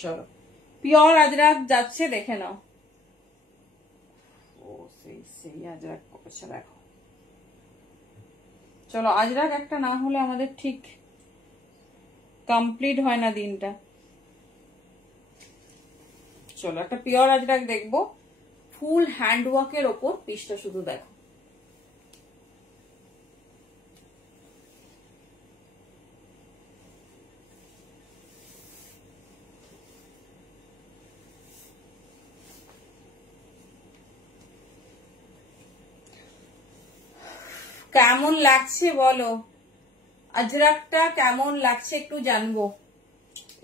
চলো পিওর আজরাক যাচ্ছে, দেখে নাও। ও সেই আজরাক করেছে দেখো। চলো আজরাক একটা না হলে আমাদের ঠিক কমপ্লিট হয় না দিনটা। চলো একটা পিওর আজরাক দেখবো, ফুল হ্যান্ডওয়ার্কের ওপর। পিসটা শুধু দেখো, কেমন লাগছে বলো? আজরাকটা কেমন লাগছে একটু জানবো।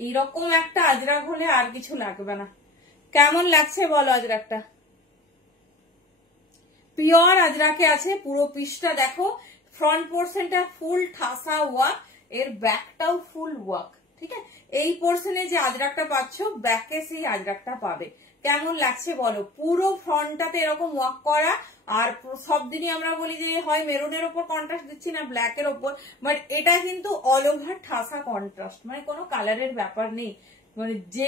এইরকম একটা আজরাক হলে আর কিছু লাগবে না। কেমন লাগছে বলো আজরাকটা? পিওর আজরাকে আছে, পুরো পিসটা দেখো। ফ্রন্ট পোর্শনটা ফুল ঠাসা ওয়ার্ক, এর ব্যাকটাও ফুল ওয়ার্ক, ঠিক আছে। এই পোর্শনে যে আজরাকটা পাচ্ছ ব্যাকে সেই আজরাকটা পাবে। কেমন লাগছে বলো? পুরো ফ্রন্টটাতে এরকম ওয়ার্ক করা, আর সব দিনই আমরা বলি যে হয় মেরুনের ওপর কন্ট্রাস্ট দিচ্ছি না ব্ল্যাকের ওপর, বাট এটা কিন্তু অল ওভার ঠাসা কন্ট্রাস্ট, মানে কোনো কালারের ব্যাপার নেই, মানে যে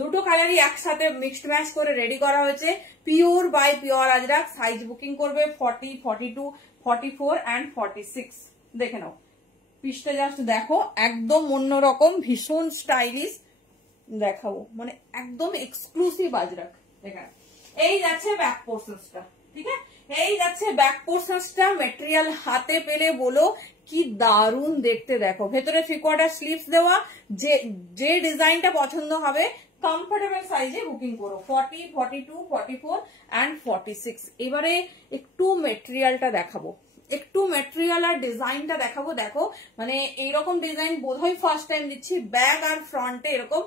দুটো কালারই একসাথে মিক্সড ম্যাচ করে রেডি করা হয়েছে। Pure by pure ajrakh. Size booking করবে 40, 42, 44 and 46। দেখে নাও পিসটা, জাস্ট দেখো একদম অন্যরকম, ভীষণ স্টাইলিশ দেখাবো, মানে একদম এক্সক্লুসিভ আজরাক। দেখেন এই যাচ্ছে ব্যাক পোর্শনসটা, ঠিক আছে, এই যাচ্ছে ব্যাক পোর্শনসটা। মেটেরিয়াল হাতে পেলে বলো কি দারুণ দেখতে। দেখো ভেতরে 3/4 স্লিভস দেওয়া, যে ডিজাইনটা পছন্দ হবে কমফোর্টেবল সাইজে বুকিং করো। 40, 42, 44 and 46। এবারে একটু মেটেরিয়ালটা দেখাবো, একটু মেটেরিয়াল আর ডিজাইনটা দেখাবো। দেখো মানে এইরকম ডিজাইন বোধহয় ফার্স্ট টাইম দিচ্ছি, ব্যাক আর ফ্রন্টে এরকম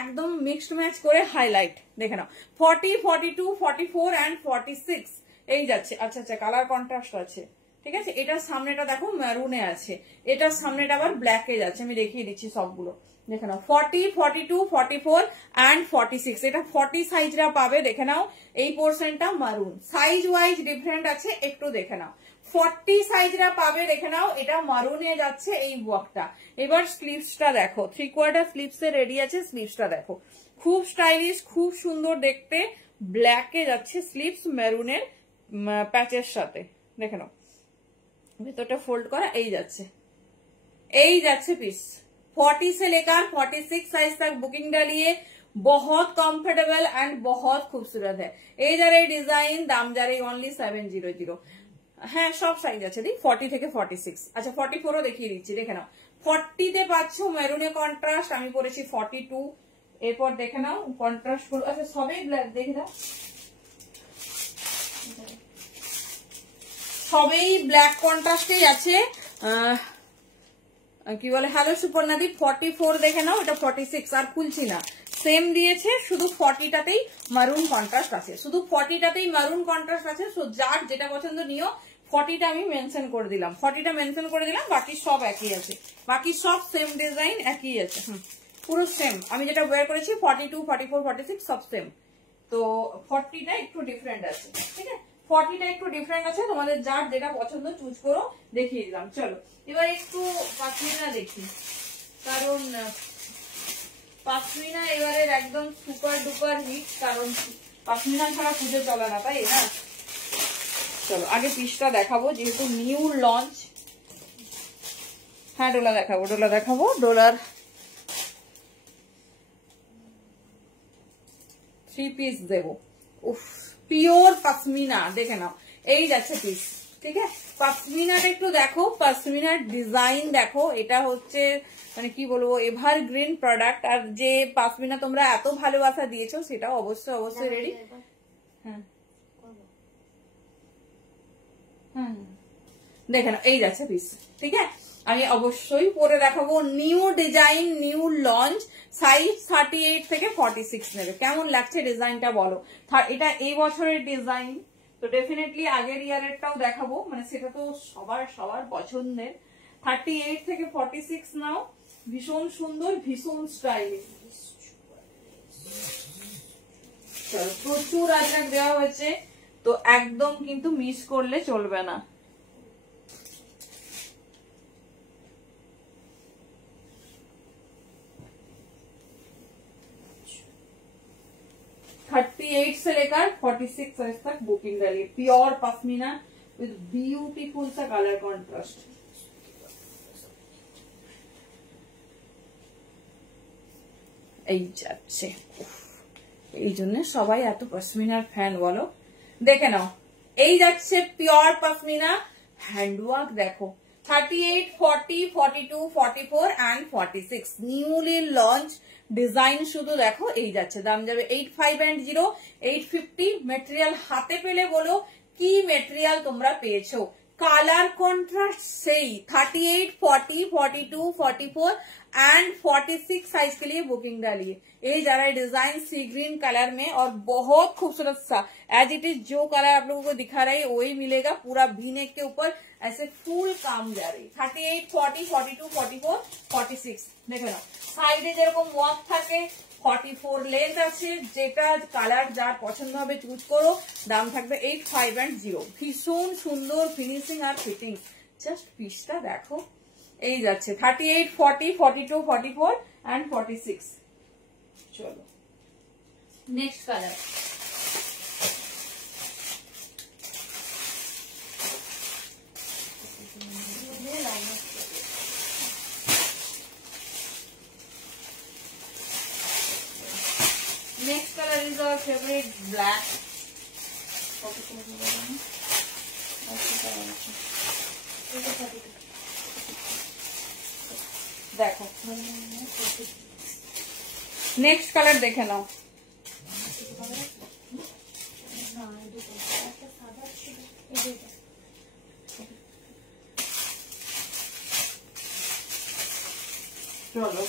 একদম মিক্সড ম্যাচ করে হাইলাইট। দেখে নাও 40, 42, 44 and 46 এই যাচ্ছে। আচ্ছা আচ্ছা, কালার কন্ট্রাস্ট আছে, ঠিক আছে। এটার সামনেটা দেখো মেরুনে আছে, এটার সামনেটা আবার ব্ল্যাকে যাচ্ছে, আমি দেখিয়ে দিচ্ছি সবগুলো। দেখে নাও 40, 42, 44 and 46। এটা 40 সাইজরা পাবে। দেখে নাও এই পোর্শনটা মারুন, সাইজ ওয়াইজ ডিফারেন্ট আছে, একটু দেখে নাও। 40 সাইজরা পাবে, দেখে নাও এটা মারুনে যাচ্ছে এই ওয়ার্কটা। এবার স্লিভসটা দেখো, 3/4 স্লিভসে রেডি আছে। স্লিভসটা দেখো খুব স্টাইলিশ, খুব সুন্দর দেখতে, ব্ল্যাকে যাচ্ছে স্লিভস মেরুনের প্যাচের সাথে। দেখে নাও ভেতরটা ফোল্ড করা, এই যাচ্ছে, এই যাচ্ছে পিস। 40 से लेकर 46 साइज तक बुकिंग डालिए, बहुत कंफर्टेबल एंड बहुत खूबसूरत है। এই যার এই ডিজাইন, দাম যার এই অনলি 700। হ্যাঁ সব সাইজ আছে দি, 40 থেকে 46। আচ্ছা 44ও দেখিয়ে দিচ্ছি, দেখে নাও 40 তে পাচ্ছ মেরুনে কন্ট্রাস্ট, আমি পরেছি 42। এরপর দেখে নাও কন্ট্রাস্ট গুলো, আচ্ছা সবই ব্ল্যাক, দেখে নাও সবই ব্ল্যাক কন্ট্রাস্টেই আছে। কি বলে হ্যালো সুপর্ণাদি, 44 দেখে নাও, এটা 46 আর খুলছি না, সেম দিয়েছে, শুধু 40টাতেই মারুন কন্ট্রাস্ট আছে, শুধু 40টাতেই মারুন কন্ট্রাস্ট আছে। সো যার যেটা পছন্দ নিও। 40টা আমি মেনশন করে দিলাম, 40টা মেনশন করে দিলাম, বাকি সব একই আছে, বাকি সব সেম ডিজাইন একই আছে, পুরো সেম। আমি যেটা ওয়্যার করেছি 42, 44, 46 সব সেম। তো 40টা একটু ডিফারেন্ট আছে, ঠিক আছে, 40টা একটু ডিফারেন্ট আছে, তোমাদের যার যেটা পছন্দ চুজ করো। দেখিয়ে দিলাম। চলো এবার একটু পাশমিনা দেখি, কারণ পাশমিনা এবারের একদম সুপার ডুপার হিট, কারণ পাশমিনা ছাড়া পুজো চলে না, তাই না। চলো আগে পিসটা দেখাবো, যেহেতু নিউ লঞ্চ। হ্যাঁ ডোলা দেখাবো, ডোলা দেখাবো, ডোলার 3 পিস দেবো। উফ পিওর পাশমিনা, দেখে নাও এই যাচ্ছে পিস, ঠিক আছে। পাশমিনাটা একটু দেখো, পাশমিনার ডিজাইন দেখো, এটা হচ্ছে মানে কি বলবো এভারগ্রিন প্রোডাক্ট। আর যে পাশমিনা তোমরা এত ভালোবাসা দিয়েছো সেটাও অবশ্যই অবশ্যই রেডি। হ্যাঁ হ্যাঁ দেখে নাও এই যাচ্ছে পিস, ঠিক আছে। আমি অবশ্যই পরে দেখাবো, new design, new launch, size 38 থেকে 46 নেবে। কেমন লাগছে ডিজাইনটা বলো। এটা এই বছরের ডিজাইন, তো ডেফিনেটলি আগের ইয়ারেরটাও দেখাবো, মানে সেটা তো সবার সবার পছন্দের। 38 থেকে 46 নাও, ভীষণ সুন্দর, ভীষণ স্টাইলিশ। চলো প্রচুর আজরাক দেওয়া হয়েছে, তো একদম কিন্তু মিস করলে চলবে না। $38 से लेकर 46 साइज तक बुकिंग डालिए। प्योर पश्मीना विद ब्यूटीफुल सा कलर कॉन्ट्रास्ट। এই যাচ্ছে, এই জন্য সবাই এত পশমিনার ফ্যান বলো। দেখে নাও এই যাচ্ছে পিওর পশমিনা, হ্যান্ডওয়ার্ক দেখো। 38, 40, 42, 44 and 46 নিউলি লঞ্চ ডিজাইন, শুধু দেখো এই যাচ্ছে। দাম যাবে 8590, 850। মেটেরিয়াল হাতে পেলে বলো কি মেটেরিয়াল তোমরা পেয়েছো। কালার কন্ট্রাস্ট সেই 38, 40, 42, 44 एंड 46 साइज के लिए बुकिंग डालिए। ये जा रहा है डिजाइन सी ग्रीन कलर में और बहुत खूबसूरत सा एज इट इज जो कलर आप लोगों को दिखा रही है वही मिलेगा। पूरा वी नेक के ऊपर ऐसे फुल काम जा रही। 38, 40, 42, 44, 46 দেখে নাও। সাইডে যেরকম ওয়ার্ক থাকে 44 লেন্থ আছে, যেটা কালার যার পছন্দ হবে চুজ করো। দাম থাকবে 8510। ভীষণ সুন্দর ফিনিশিং আর ফিটিং, জাস্ট পিসটা দেখো। এই যাচ্ছে 38, 40, 42, 44 and 46। চলো next colour. Next color is our favorite black. देखो नेक्स्ट कलर देखे नाओ। चलो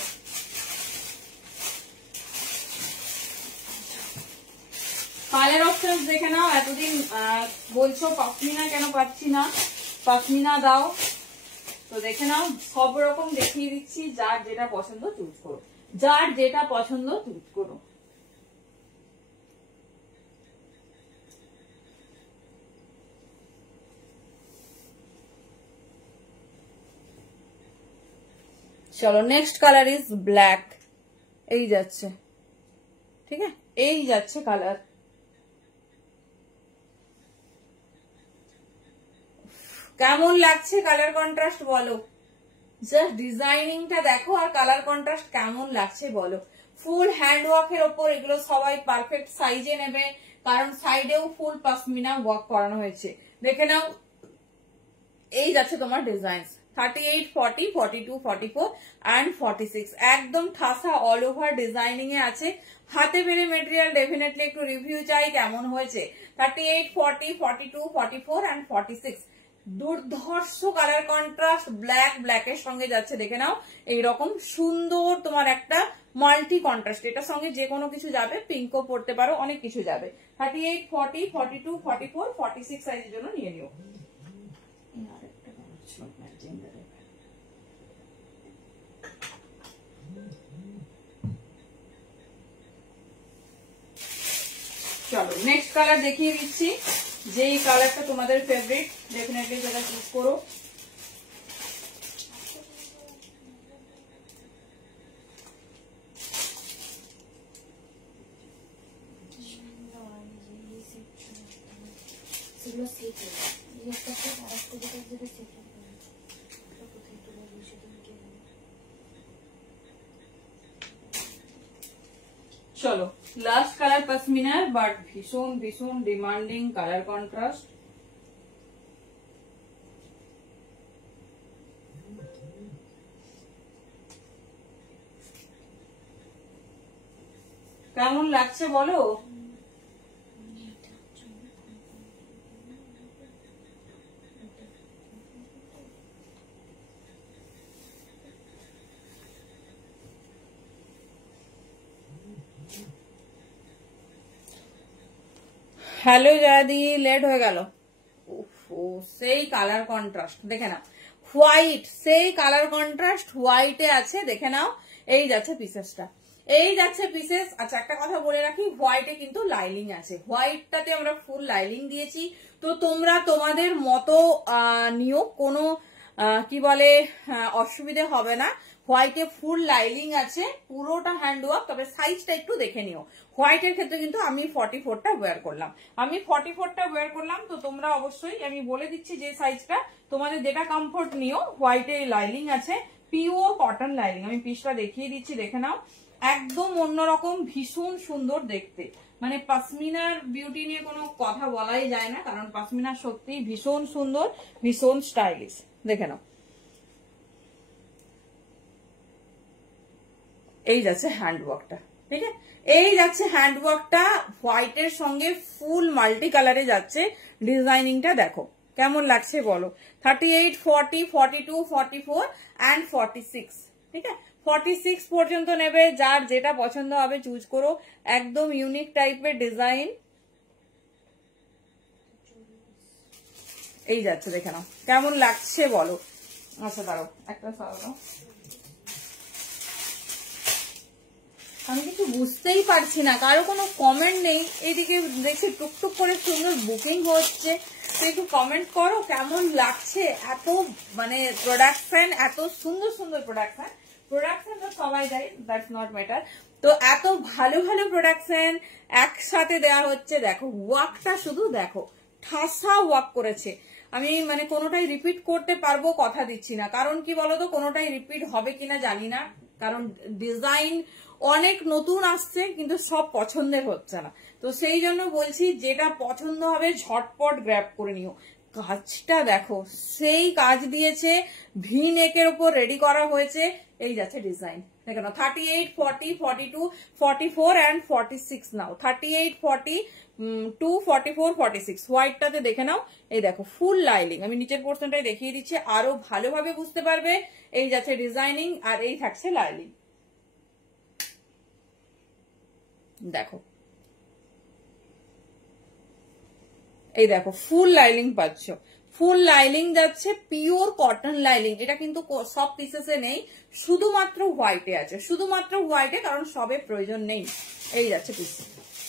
কালার অপশন দেখে নাও। এতদিন বলছো পাশমিনা কেন পাচ্ছি না, পাশমিনা দাও, তো দেখে নাও সব রকম দেখিয়ে দিচ্ছি। যার যেটা পছন্দ চুজ করো, যার যেটা পছন্দ চুজ করো। চলো নেক্সট কালার ইজ ব্ল্যাক। এই যাচ্ছে, ঠিক আছে, এই যাচ্ছে কালার। কেমন লাগছে কালার কন্ট্রাস্ট বলো, জাস্ট ডিজাইনিংটা দেখো আর কালার কন্ট্রাস্ট কেমন লাগছে বলো। ফুল হ্যান্ড ওয়ার্কের ওপর এগুলো সবাই পারফেক্ট সাইজে নেবে, কারণ সাইডেও ফুল পাশমিনা ওয়ার্ক করানো হয়েছে। দেখে নাও এই যাচ্ছে তোমার ডিজাইন 38, 40, 42, 44 and 46। একদম ঠাসা অল ওভার ডিজাইনিং এ আছে। হাতে পেরে মেটেরিয়াল ডেফিনেটলি একটু রিভিউ চাই কেমন হয়েছে। 38, 40, 42, 44 and 46 দুর্ধর্ষ কালার কন্ট্রাস্ট। ব্ল্যাক ব্ল্যাকের সঙ্গে যাচ্ছে, দেখে নাও এইরকম সুন্দর তোমার একটা মাল্টি কন্ট্রাস্ট। এটার সঙ্গে যে কোনো কিছু যাবে, পিঙ্কও পড়তে পারো, অনেক কিছু যাবে। 38, 40, 42, 44, 46 সাইজের জন্য নিয়ে নিও। চলো নেক্সট কালার দেখিয়ে দিচ্ছি। যেই কালারটা তোমাদের ফেভারিট ডেফিনেটলি সেটা চুজ করো। চলো লাস্ট কালার পশমিনার, বাট ভীষণ ভীষণ ডিমান্ডিং কালার কন্ট্রাস্ট। কেমন লাগছে বলো। হ্যালো জাদি, লেট হয়ে গেল। সেই কালার কন্ট্রাস্ট দেখে নাও, হোয়াইট সেই কালার কন্ট্রাস্ট হোয়াইটে আছে, দেখে নাও এই যাচ্ছে পিসেসটা, এই যাচ্ছে পিসেস। আচ্ছা একটা কথা বলে রাখি, হোয়াইটে কিন্তু লাইলিং আছে, হোয়াইটটাতে আমরা ফুল লাইলিং দিয়েছি। তো তোমরা তোমাদের মতো নিও, কোনো কি বলে অসুবিধে হবে না। হোয়াইটে ফুল লাইলিং আছে, পুরোটা হ্যান্ড ওয়ার্ক, তবে সাইজটা একটু দেখে নিও। হোয়াইটের ক্ষেত্রে কিন্তু আমি 44টা ওয়্যার করলাম, তো তোমরা অবশ্যই আমি বলে দিচ্ছি যে সাইজটা তোমাদের যেটা কমফোর্ট নিও। হোয়াইটে লাইলিং আছে, পিওর কটন লাইলিং। আমি পিসটা দেখিয়ে দিচ্ছি, দেখে নাও একদম অন্যরকম, ভীষণ সুন্দর দেখতে। মানে পশমিনার বিউটি নিয়ে কোনো কথা বলাই যায় না, কারণ পশমিনা সত্যি ভীষণ সুন্দর, ভীষণ স্টাইলিশ। দেখে নাও এই যাচ্ছে হ্যান্ডওয়ার্কটা, ঠিক আছে, এই যাচ্ছে হ্যান্ডওয়ার্কটা হোয়াইটের সঙ্গে ফুল মাল্টি কালারে যাচ্ছে। ডিজাইনিংটা দেখো কেমন লাগছে বলো। 38, 40, 42, 44 and 46, ঠিক আছে। 46 পর্যন্ত নেবে, যার যেটা পছন্দ হবে চুজ করো। একদম ইউনিক টাইপের ডিজাইন। এই যাচ্ছে, দেখে নাও কেমন লাগছে বলো। আচ্ছা দাঁড়াও একটা সারাও, আমি কিছু বুঝতেই পারছি না, কারো কোনো কমেন্ট নেই। এইদিকে দেখছি টুকটুক করে সুন্দর বুকিং হচ্ছে, তো একটু কমেন্ট করো কেমন লাগছে। এত মানে প্রোডাকশন, এত সুন্দর সুন্দর প্রোডাকশন তো সবাই দেয়, দ্যাটস নট ম্যাটার। তো এত ভালো ভালো প্রোডাকশন একসাথে দেওয়া হচ্ছে। দেখো ওয়ার্কটা শুধু দেখো, ঠাসা ওয়ার্ক করেছে। আমি মানে কোনোটাই রিপিট করতে পারবো কথা দিচ্ছি না, কারণ কি বলতো কোনোটাই রিপিট হবে কিনা জানি না, কারণ ডিজাইন অনেক নতুন আসছে কিন্তু সব পছন্দের হচ্ছে না। তো সেই জন্য বলছি যেটা পছন্দ হবে ঝটপট গ্র্যাব করে নিও। কাজটা দেখো, সেই কাজ দিয়েছে, ভি নেকের উপর রেডি করা হয়েছে। এই যাচ্ছে ডিজাইন, দেখো না 38, 40, 42, 44 and 46 নাও। 38, 42, 44, 46 হোয়াইটটাতে দেখে নাও। এই দেখো ফুল লাইলিং, আমি নিচের পোর্শনটাই দেখিয়ে দিচ্ছি আরো ভালোভাবে বুঝতে পারবে। এই যাচ্ছে ডিজাইনিং আর এই থাকছে লাইলিং। দেখো এই দেখো ফুল লাইলিং পাচ্ছ, ফুল লাইলিং যাচ্ছে, পিওর কটন লাইলিং। এটা কিন্তু সব পিসেসে নেই, শুধুমাত্র হোয়াইটে আছে, শুধুমাত্র হোয়াইটে, কারণ সবে প্রয়োজন নেই। এই যাচ্ছে পিস,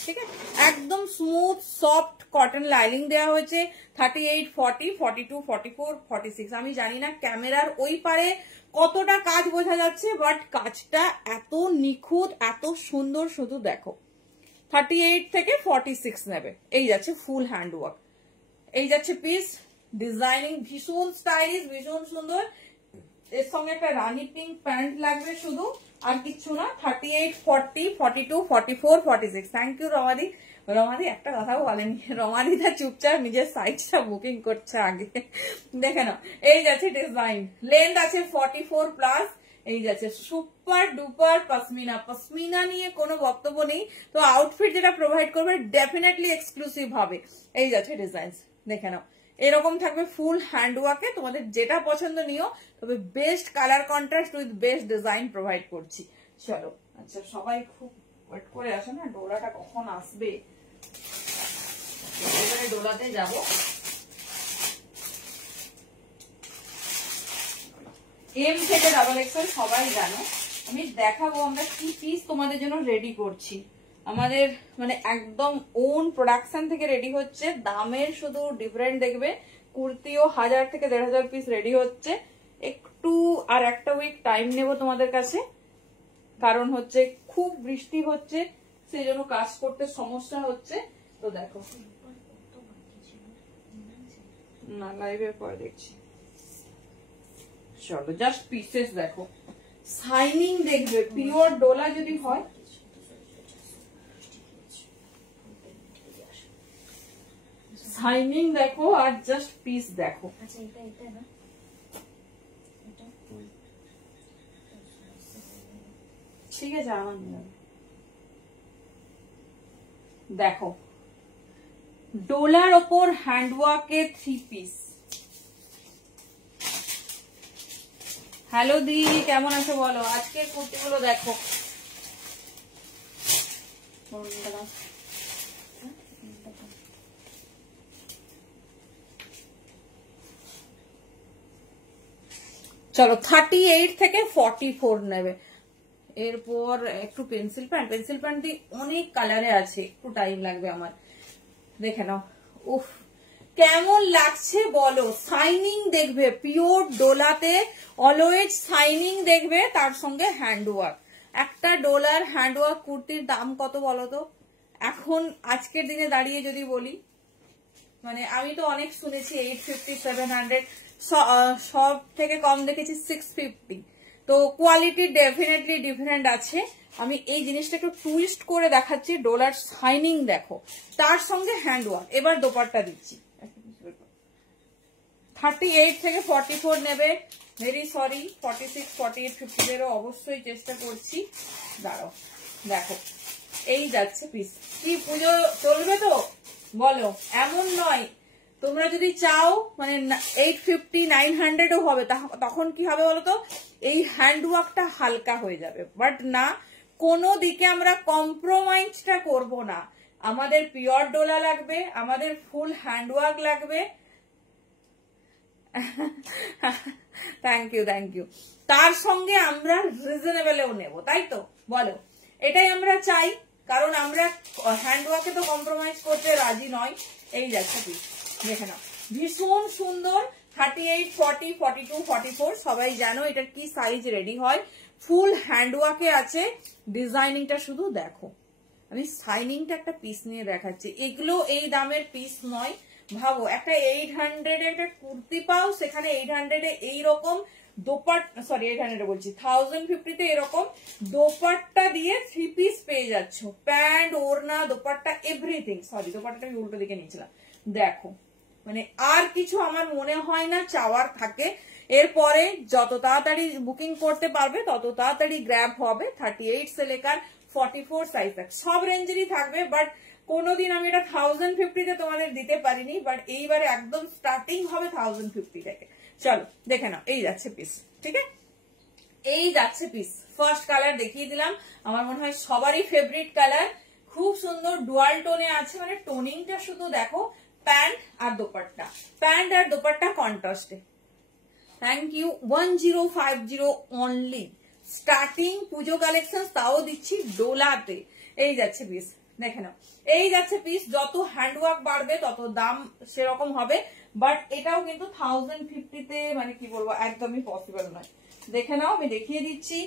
ঠিক আছে, একদম স্মুথ সফট কটন লাইলিং দেওয়া হয়েছে। 38, 40, 42, 44, 46। আমি জানি না ক্যামেরার ওই পারে কতটা কাজ বোঝা যাচ্ছে, বাট কাজটা এত নিখুঁত, এত সুন্দর, শুধু দেখো। 38 থেকে 46 নেবে। এই যাচ্ছে ফুল হ্যান্ড ওয়ার্ক। এই যাচ্ছে পিস, ডিজাইনিং ভীষণ স্টাইলিশ, ভীষণ সুন্দর। এর সঙ্গে একটা রানী পিঙ্ক প্যান্ট লাগবে শুধু, আর কিচ্ছু না। 38, 40, 42, 44, 46। Thank you রমাদি। রমাদি একটা কথাও বলেনি, রমাদিটা চুপচাপ নিজের সাইজটা বুকিং করছে আগে। দেখে নাও, এই যাচ্ছে ডিজাইন। লেন্থ আছে 44 প্লাস। এই যাচ্ছে সুপার ডুপার পশমিনা। পশমিনা নিয়ে কোনো বক্তব্য নেই, তো আউটফিট যেটা প্রোভাইড করবে ডেফিনেটলি এক্সক্লুসিভ হবে। এই যাচ্ছে ডিজাইন, দেখে নাও এরকম থাকবে ফুল হ্যান্ড ওয়ার্কে। তোমাদের যেটা পছন্দ নিও, তবে best colour contrast with best design provide করছি। চলো, আচ্ছা সবাই খুব ওয়েট করে আসো না, ডোলাটা কখন আসবে, এবারে ডোলাতে যাব। এম থেকে ডাবল এক্সেল সবাই জানো। আমি দেখাবো আমরা কি পিস তোমাদের জন্য রেডি করছি। আমাদের মানে একদম ওন প্রোডাকশন থেকে রেডি হচ্ছে, দামের শুধু ডিফারেন্ট দেখবে। কুর্তিও 1000 থেকে 1500 পিস রেডি হচ্ছে। একটু আর একটা উইক টাইম নেব তোমাদের কাছে, কারণ হচ্ছে খুব বৃষ্টি হচ্ছে, সেই জন্য কাজ করতে সমস্যা হচ্ছে। তো দেখো না, লাইভের পরে দেখছি। চলো জাস্ট পিসেস দেখো, শাইনিং দেখবে, পিওর ডোলা যদি হয়। শাইনিং দেখো আর জাস্ট পিস দেখো। ঠিক আছে, আমার দেখো ডোলার ওপর হ্যান্ডওয়ার্কে 3 পিস। হ্যালো দি, কেমন আছো বলো। আজকের কুর্তিগুলো দেখো, চলো 38 থেকে 44 নেবে। এরপর একটু পেন্সিল প্যান্ট দিয়ে অনেক কালারে আছে, একটু টাইম লাগবে আমার। দেখে নাও, উফ কেমন লাগছে বলো। শাইনিং দেখবে, পিওর ডোলাতে অলওয়েজ শাইনিং দেখবে, তার সঙ্গে হ্যান্ডওয়ার্ক। একটা ডোলার হ্যান্ডওয়ার্ক কুর্তির দাম কত বলো তো এখন আজকের দিনে দাঁড়িয়ে যদি বলি। মানে আমি তো অনেক শুনেছি 850, 700, সব থেকে কম দেখেছি 650। তো কোয়ালিটি ডেফিনেটলি ডিফারেন্ট আছে। আমি এই জিনিসটাকে টুইস্ট করে দেখাচ্ছি। ডলার শাইনিং দেখো, তার সঙ্গে হ্যান্ডওয়ার্ক। এবার দোপাট্টা দিচ্ছি। 38 থেকে 44 নেবে। ভেরি সরি, 46, 48, 50 অবশ্যই চেষ্টা করছি। দাঁড়াও, দেখো এই যাচ্ছে পিস। কি পুজো চলবে তো বলো, এমন নয়। তো তোমরা যদি চাও মানে 850 900ও হবে, তখন কি হবে বলতো, এই হ্যান্ডওয়ার্কটা হালকা হয়ে যাবে। বাট না, কোনো দিকে আমরা কম্প্রোমাইজটা করব না। আমাদের পিওর ডোলা লাগবে, আমাদের ফুল হ্যান্ডওয়ার্ক লাগবে। Thank you. তার সঙ্গে আমরা রিজনেবলেও নেব, তাই তো বলো? এটাই আমরা চাই, কারণ আমরা হ্যান্ডওয়ার্কে তো কম্প্রোমাইজ করতে রাজি নয়। এই যাচ্ছে পিস, দেখে নাও, ভীষণ সুন্দর। 38, 40, 42, 44 সবাই জানো এটার কি সাইজ রেডি হয়। ফুল হ্যান্ডওয়ার্কে আছে। ডিজাইনিংটা শুধু দেখো, আমি শাইনিংটা একটা পিস নিয়ে দেখাচ্ছি। এগুলো এই দামের পিস নয়। ভাবো একটা 800 একটা কুর্তি পাও, সেখানে 800 এইরকম দোপাট্টা, সরি 800 বলছি, 1050 এরকম দোপাট্টা দিয়ে 3 পিস পেয়ে যাচ্ছ। প্যান্ট, ওড়না, দোপাট্টা, এভরিথিং। সরি, দোপাট্টাটা আমি উল্টো দিকে নিয়েছিলাম। দেখো, মানে আর কিছু আমার মনে হয় না চাওয়ার থাকে। এরপরে যত তাড়াতাড়ি বুকিং করতে পারবে তত তাড়াতাড়ি গ্র্যাব হবে। 38 से लेकर 44 সাইজ तक সব রেঞ্জেরই থাকবে। বাট কোনোদিন আমি এটা 1050 তোমাদের দিতে পারিনি, বাট এইবারে একদম স্টার্টিং হবে 1050 থেকে। চলো দেখে নাও, এই যাচ্ছে পিস। ঠিক আছে, এই যাচ্ছে পিস। ফার্স্ট কালার দেখিয়ে দিলাম, আমার মনে হয় সবারই ফেভারিট কালার। খুব সুন্দর ডুয়াল টোনে আছে, মানে টোনিংটা শুধু দেখো। প্যান্ট আর দোপাট্টা কন্ট্রাস্টে। Thank you. 1050 only. Starting Puja collection, তাও দিচ্ছি ডোলাতে। এই যাচ্ছে পিস, দেখে নাও, এই যাচ্ছে পিস। যত হ্যান্ডওয়ার্ক বাড়বে তত দাম সেরকম হবে। বাট এটাও কিন্তু 1050 মানে কি বলবো, একদমই পসিবল নয়। দেখে নাও, আমি দেখিয়ে দিচ্ছি।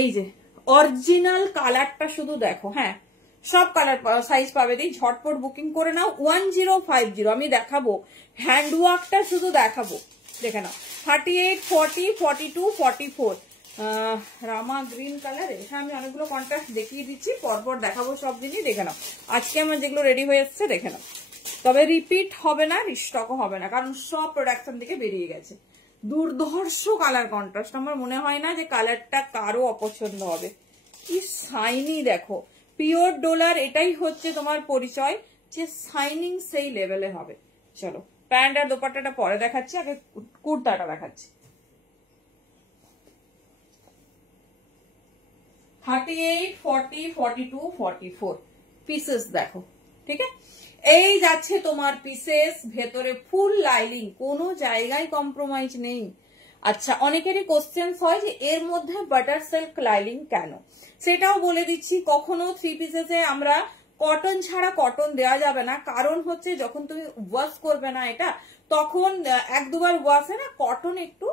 এই যে অরিজিনাল কালারটা শুধু দেখো। হ্যাঁ, সব কালার সাইজ পাবে, দিই ঝটপট বুকিং করে নাও। 1050 আমি দেখাবো, হ্যান্ডওয়ার্কটা শুধু দেখাবো। দেখে নাও, 38, 40, 42, 44 রামা গ্রিন কালারে। হ্যাঁ, আমি অনেকগুলো কন্ট্রাস্ট দেখিয়ে দিচ্ছি, পরপর দেখাবো সব জিনিস। দেখে নাও, আজকে আমার যেগুলো রেডি হয়ে এসছে দেখে নাও। তবে রিপিট হবে না, রিস্টকও হবে না, কারণ সব প্রোডাকশন থেকে বেরিয়ে গেছে। দুর্ধর্ষ কালার কন্ট্রাস্ট, আমার মনে হয় না যে কালারটা কারো অপছন্দ হবে। কি শাইনি দেখো, পিওর ডোলার এটাই হচ্ছে তোমার পরিচয়, যে শাইনিং সেই লেভেলে হবে। চলো, প্যান্ট আর দোপাট্টাটা পরে দেখাচ্ছি, আগে কুর্তাটা দেখাচ্ছি। 38, 40, 42, 44 পিসেস দেখো। ঠিক আছে, এই যাচ্ছে তোমার পিসেস। ভেতরে ফুল লাইনিং, কোনো জায়গায় কম্প্রোমাইজ নেই। আচ্ছা, অনেকেরই কোশ্চেন হয় যে এর মধ্যে বাটার সিল্ক লাইনিং কেন, সেটাও বলে দিচ্ছি। কখনো 3 পিসেসে আমরা কটন ছাড়া কটন দেওয়া যাবে না, কারণ হচ্ছে যখন তুমি ওয়াশ করবে না এটা, তখন 1-2 বার ওয়াশে না কটন একটু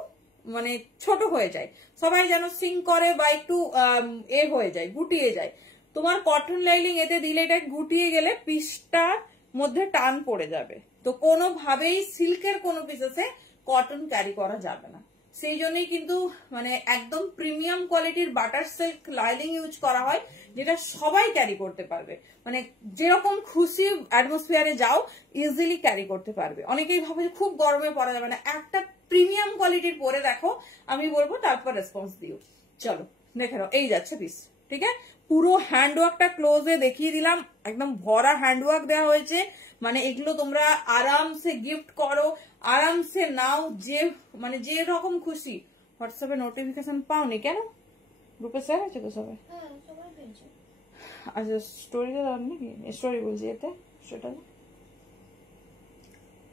মানে ছোট হয়ে যায়, সবাই যেন সিঙ্ক করে বা একটু হয়ে যায়, গুটিয়ে যায়। তোমার কটন লাইনিং এতে দিলে এটা গুটিয়ে গেলে পিসটার মধ্যে টান পড়ে যাবে। তো কোনোভাবেই সিল্কের কোনো পিসেসে কটন ক্যারি করা যাবে না। সেই জন্যই কিন্তু মানে একদম প্রিমিয়াম কোয়ালিটির বাটার সিল্ক লাইনিং ইউজ করা হয়, যেটা সবাই ক্যারি করতে পারবে। মানে যেরকম খুশি অ্যাটমসফিয়ারে যাও ইজিলি ক্যারি করতে পারবে। অনেকেই ভাবে যে খুব গরমে পরা যাবে না, একটা প্রিমিয়াম কোয়ালিটির পরে দেখো, আমি বলবো, তারপর রেসপন্স দিও। চলো দেখে নাও, এই যাচ্ছে পিস। ঠিক আছে, পুরো হ্যান্ডওয়ার্কটা ক্লোজে দেখিয়ে দিলাম, একদম ভরা হ্যান্ডওয়ার্ক দেওয়া হয়েছে। মানে এগুলো তোমরা আরামসে গিফট করো, আরামসে নাও, যে মানে যে রকম খুশি। হোয়াটসঅ্যাপে নোটিফিকেশন পাওনি কেন? গ্রুপে শেয়ার হয়েছে তো সবাই? আচ্ছা, স্টোরিতে দাও নাকি? স্টোরি বলছি এতে, সেটা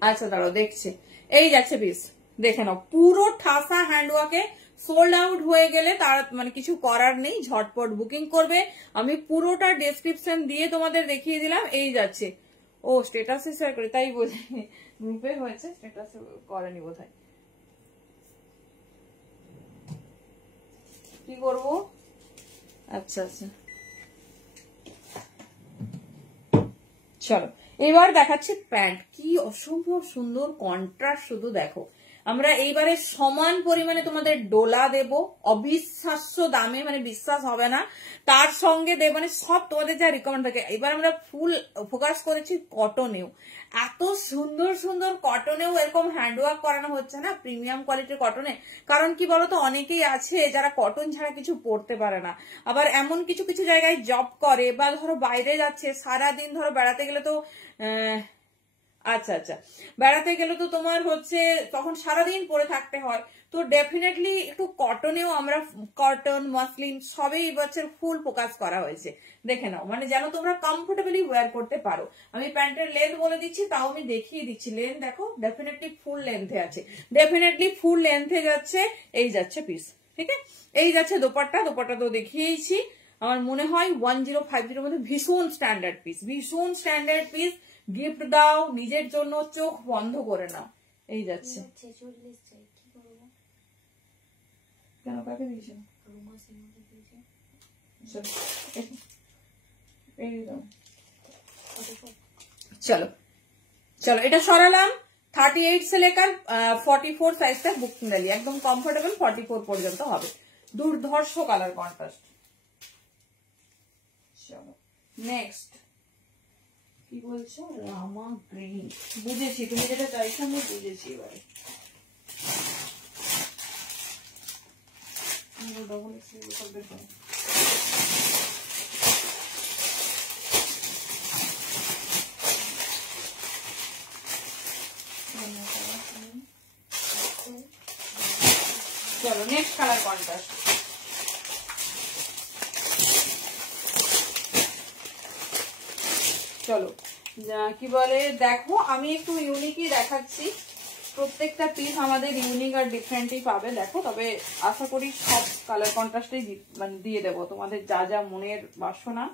আচ্ছা দাঁড়াও দেখছি। এই যাচ্ছে পিস, দেখে নাও, পুরো ঠাসা হ্যান্ডওয়ার্কে। সোল্ড আউট হয়ে গেলে তার মানে কিছু করার নেই, ঝটপট বুকিং করবে। আমি পুরোটা ডেসক্রিপশন দিয়ে তোমাদের দেখিয়ে দিলাম। এই যাচ্ছে, ও স্টেটাসে শেয়ার করি তাই বলি, গ্রুপে হয়েছে, স্টেটাসে করেনি বোধহয়। কি করবো? আচ্ছা আচ্ছা, চলো এবার দেখাচ্ছি প্যান্ট। কি অসম্ভব সুন্দর কন্ট্রাস্ট, শুধু দেখো। আমরা এইবারে সমান পরিমাণে তোমাদের ডোলা দেব, অবিশ্বাস্য দামে, মানে বিশ্বাস হবে না। তার সঙ্গে দেব মানে সব তোমাদের যা রিকমেন্ড থাকে। এবার আমরা ফুল ফোকাস করেছি কটনেও। এত সুন্দর সুন্দর কটনেও এরকম হ্যান্ডওয়ার্ক করানো হচ্ছে না, প্রিমিয়াম কোয়ালিটির কটনে। কারণ কি বলতো, অনেকেই আছে যারা কটন ছাড়া কিছু পরতে পারে না। আবার এমন কিছু কিছু জায়গায় জব করে বা ধরো বাইরে যাচ্ছে, সারাদিন ধরো বেড়াতে গেলে তো আচ্ছা আচ্ছা, বেড়াতে গেলে তো তোমার হচ্ছে তখন সারাদিন পরে থাকতে হয়, তো ডেফিনেটলি একটু কটনেও আমরা, কটন মাসলিন সবই এবছর ফুল ফোকাস করা হয়েছে। দেখে নাও, মানে যেন তোমরা কমফোর্টেবলি ওয়্যার করতে পারো। আমি প্যান্টের লেন্থ বলে দিচ্ছি, তাও আমি দেখিয়ে দিচ্ছি। লেন্থ দেখো, ডেফিনেটলি ফুল লেন্থে আছে, ডেফিনেটলি ফুল লেন্থে যাচ্ছে। এই যাচ্ছে পিস, ঠিক আছে। এই যাচ্ছে দোপাট্টা, দোপাট্টা তো দেখিয়েছি। আমার মনে হয় 1050 মধ্যে ভীষণ স্ট্যান্ডার্ড পিস, ভীষণ স্ট্যান্ডার্ড পিস। গিফট দাও নিজের জন্য, চোখ বন্ধ করে নাও। এই যাচ্ছে। কেন কাকে দিয়েছে? चलो चलो এটা সরালাম। 38 से लेकर 44 साइज तक बुक ले लिया, एकदम कंफर्टेबल 44 পর্যন্ত হবে। দুর্ধর্ষ কালার কন্ট্রাস্ট। চলো নেক্সট কি বলছো? রামা গ্রিন। বুঝেছি তুমি যেটা চাইছো, আমি বুঝেছি। এবারে ডবল এক্সেল করবে। চলো নেক্সট কালার কন্ট্রাস্ট। চলো কি বলে দেখো, আমি একটু ইউনিকই দেখাচ্ছি। প্রত্যেকটা পিস আমাদের ইউনিক আর ডিফারেন্টই পাবে। দেখো, তবে আশা করি সব কালার কন্ট্রাস্টেই মানে দিয়ে দেবো তোমাদের যা যা মনের বাসনা।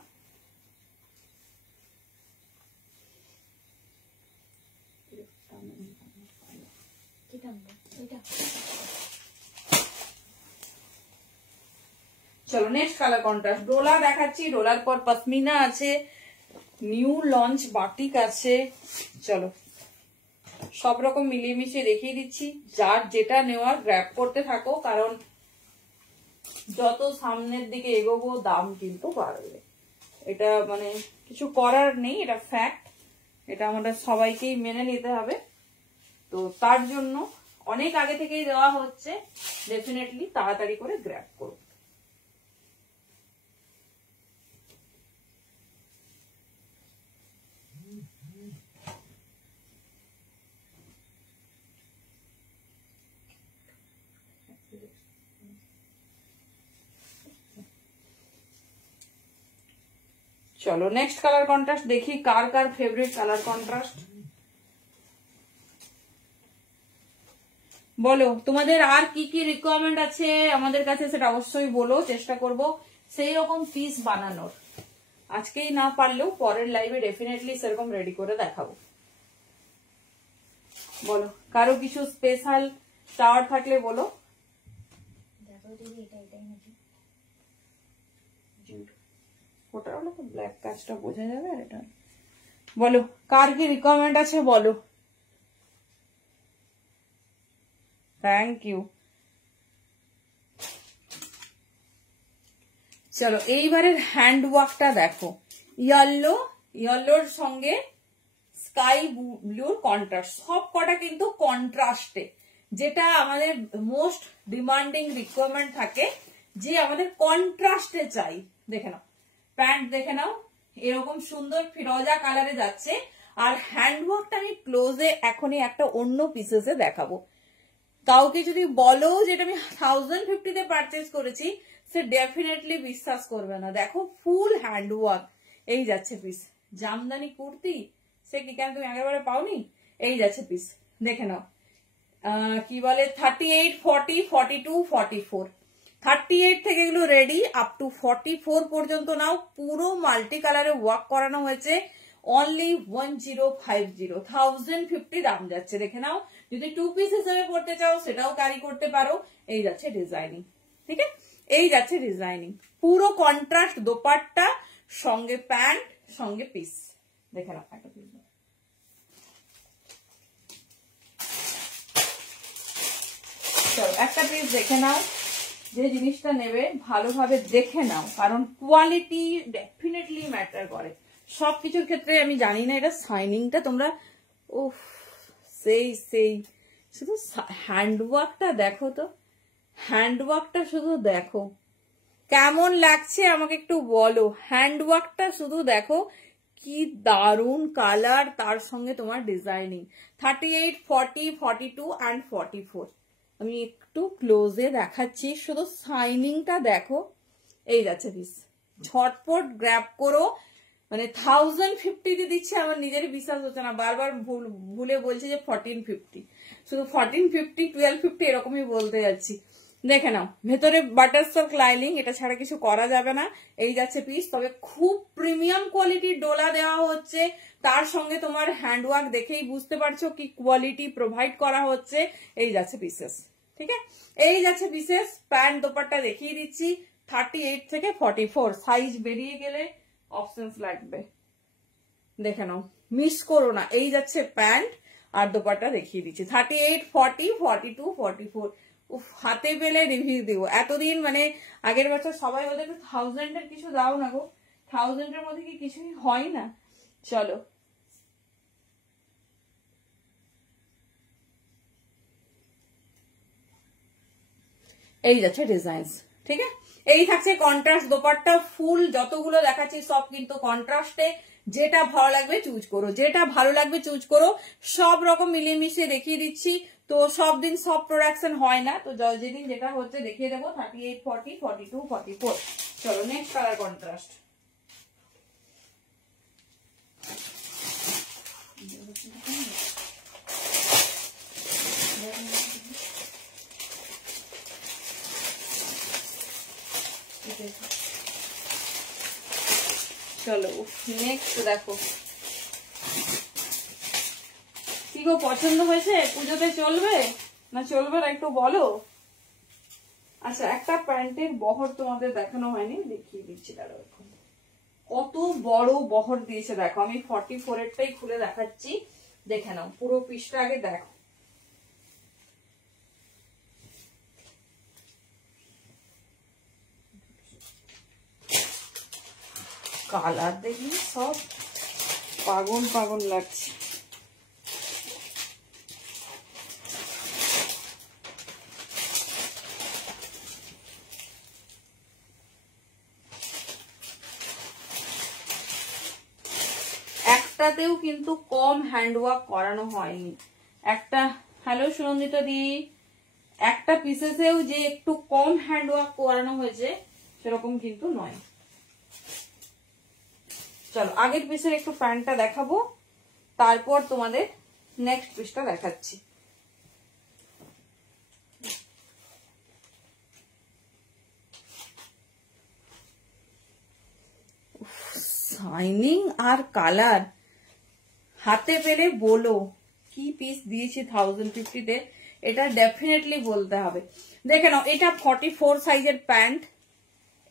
চলো নেক্সট কালার কন্ট্রাস্ট। ডোলা দেখাচ্ছি, ডোলার পর পশমিনা আছে, নিউ লঞ্চ বাটিক আছে। চলো সব রকম মিলিয়ে মিশিয়ে দেখিয়ে দিচ্ছি। যার যেটা নেওয়ার গ্র্যাব করতে থাকো, কারণ যত সামনের দিকে এগোবো দাম কিন্তু বাড়বে। এটা মানে কিছু করার নেই, এটা ফ্যাক্ট। এটা আমাদের সবাইকেই মেনে নিতে হবে। তো তার জন্য অনেক আগে থেকেই দেওয়া হচ্ছে, ডেফিনেটলি তাড়াতাড়ি করে গ্র্যাব করো। চলো নেক্সট কালার কন্ট্রাস্ট দেখি, কার কার ফেভারিট কালার কন্ট্রাস্ট বলো। তোমাদের আর কি কি রিকোয়ারমেন্ট আছে আমাদের কাছে, সেটা অবশ্যই বলো, চেষ্টা করব সেই রকম পিস বানানোর। আজকেই না পারলেও পরের লাইভে ডেফিনেটলি সেরকম রেডি করে দেখাবো। বলো কারো কিছু স্পেশাল চাওয়ার থাকলে বলো। ওটা হলো তো ব্ল্যাক কাজটা বোঝা যাবে। আর এটা বলো কার কি রিকোয়ারমেন্ট আছে বলো। Thank you. চলো এইবারের হ্যান্ড ওয়ার্কটা দেখো। ইয়েলোর সঙ্গে স্কাই ব্লুর কন্ট্রাস্ট, সব কটা কিন্তু কন্ট্রাস্টে। যেটা আমাদের মোস্ট ডিমান্ডিং রিকোয়ারমেন্ট থাকে, যে আমাদের কন্ট্রাস্টে চাই। দেখে নাও প্যান্ট, দেখে নাও এরকম সুন্দর ফিরোজা কালারে যাচ্ছে। আর হ্যান্ডওয়ার্কটা আমি ক্লোজে এখনই একটা অন্য পিসেসে দেখাবো। কাউকে যদি বলো যেটা আমি 1050 পারচেজ করেছি, সে ডেফিনেটলি বিশ্বাস করবে না। দেখো ফুল হ্যান্ডওয়ার্ক। এই যাচ্ছে পিস। জামদানি কুর্তি সে কি কেন তুমি আগেরবারে পাওনি? এই যাচ্ছে পিস, দেখে নাও। কি বলে 38, 40, 42, 44, 38 থেকে এগুলো রেডি আপ টু 44 পর্যন্ত নাও। পুরো মাল্টি কালারে ওয়ার্ক করানো হয়েছে। অনলি 1050, 1050 দাম যাচ্ছে। দেখে নাও, যদি 2 পিস হিসেবে পড়তে চাও সেটাও ক্যারি করতে পারো। এই যাচ্ছে ডিজাইনিং, ঠিক আছে। এই যাচ্ছে ডিজাইনিং, পুরো কন্ট্রাস্ট দোপাট্টা, সঙ্গে প্যান্ট, সঙ্গে পিস। দেখে নাও একটা পিস। চলো একটা পিস দেখে নাও। যে জিনিসটা নেবে ভালোভাবে দেখে নাও, কারণ কোয়ালিটি ডেফিনেটলি ম্যাটার করে সবকিছুর ক্ষেত্রে। আমি জানি না এটা শাইনিংটা তোমরা ও সেই শুধু হ্যান্ডওয়ার্কটা দেখো তো, হ্যান্ডওয়ার্কটা শুধু দেখো কেমন লাগছে আমাকে একটু বলো। হ্যান্ডওয়ার্কটা শুধু দেখো কি দারুন কালার, তার সঙ্গে তোমার ডিজাইনিং। 38, 40, 42 and 44। আমি একটু ক্লোজে দেখাচ্ছি, শুধু শাইনিংটা দেখো। এই যাচ্ছে পিস, ঝটপট গ্র্যাব করো। মানে 1050 দিচ্ছে, আমার নিজেরই বিশ্বাস হচ্ছে না, বারবার ভুলে বলছে যে 1450, শুধু 1450, 1250 এরকমই বলতে যাচ্ছি। দেখে নাও, ভেতরে বাটার সিল্ক লাইনিং, এটা ছাড়া কিছু করা যাবে না। এই যাচ্ছে পিস, তবে খুব প্রিমিয়াম কোয়ালিটির ডোলা দেওয়া হচ্ছে, তার সঙ্গে তোমার হ্যান্ডওয়ার্ক দেখেই বুঝতে পারছো কি কোয়ালিটি প্রোভাইড করা হচ্ছে। এই যাচ্ছে পিসেস, ঠিক আছে, এই যাচ্ছে পিসেস। প্যান্ট দোপাট্টা দেখিয়ে দিচ্ছি, 38 থেকে 44 সাইজ বেরিয়ে গেলে অপশনস লাগবে, দেখে নাও, মিস করো না। এই যাচ্ছে প্যান্ট আর দোপাট্টা দেখিয়ে দিচ্ছি, 38, 40, 42, 44। হাতে পেলে রিভিউ দিব। এতদিন মানে আগের বছর সবাই ওদের 1000 এর কিছু দাও না গো, 1000 এর মধ্যে কি কিছুই হয় না। চলো, এই যাচ্ছে ডিজাইনস, ঠিক আছে। এই থাকছে কন্ট্রাস্ট দোপাট্টা, ফুল যতগুলো দেখাচ্ছি সব কিন্তু কন্ট্রাস্টে। যেটা ভালো লাগবে চুজ করো, যেটা ভালো লাগবে চুজ করো। সব রকম মিলিয়ে মিশিয়ে দেখিয়ে দিচ্ছি, তো সব দিন সব প্রোডাকশন হয় না, তো যেদিন যেটা হচ্ছে দেখিয়ে দেবো। 38, 40, 42, 44। চলো নেক্সট কালার কন্ট্রাস্ট। চলো নেক্সট দেখো, কি গো পছন্দ হয়েছে? পুজোতে চলবে না চলবে না একটু বলো। আচ্ছা, একটা প্যান্টের বহর তোমাদের দেখানো হয়নি, দেখিয়ে দিচ্ছি। দাঁড়াও, কত বড় বহর দিয়েছে দেখো। আমি 44 এরটাই খুলে দেখাচ্ছি, দেখে নাও, পুরো পিসটা আগে দেখো। কালার দেখি সব পাগল পাগল লাগছে। একটাতেও কিন্তু কম হ্যান্ডওয়ার্ক করানো হয়নি। একটা, হ্যালো সুনন্দিতা দি, একটা পিসেসেও যে একটু কম হ্যান্ডওয়ার্ক করানো হয়েছে সেরকম কিন্তু নয়। চলো আগের পিসের একটু প্যান্টটা দেখাবো, তারপর তোমাদের নেক্সট পিসটা দেখাচ্ছি। শাইনিং আর কালার, হাতে পেলে বলো কি পিস দিয়েছি 1050-তে, এটা ডেফিনেটলি বলতে হবে। দেখে নাও, এটা 44 সাইজের প্যান্ট।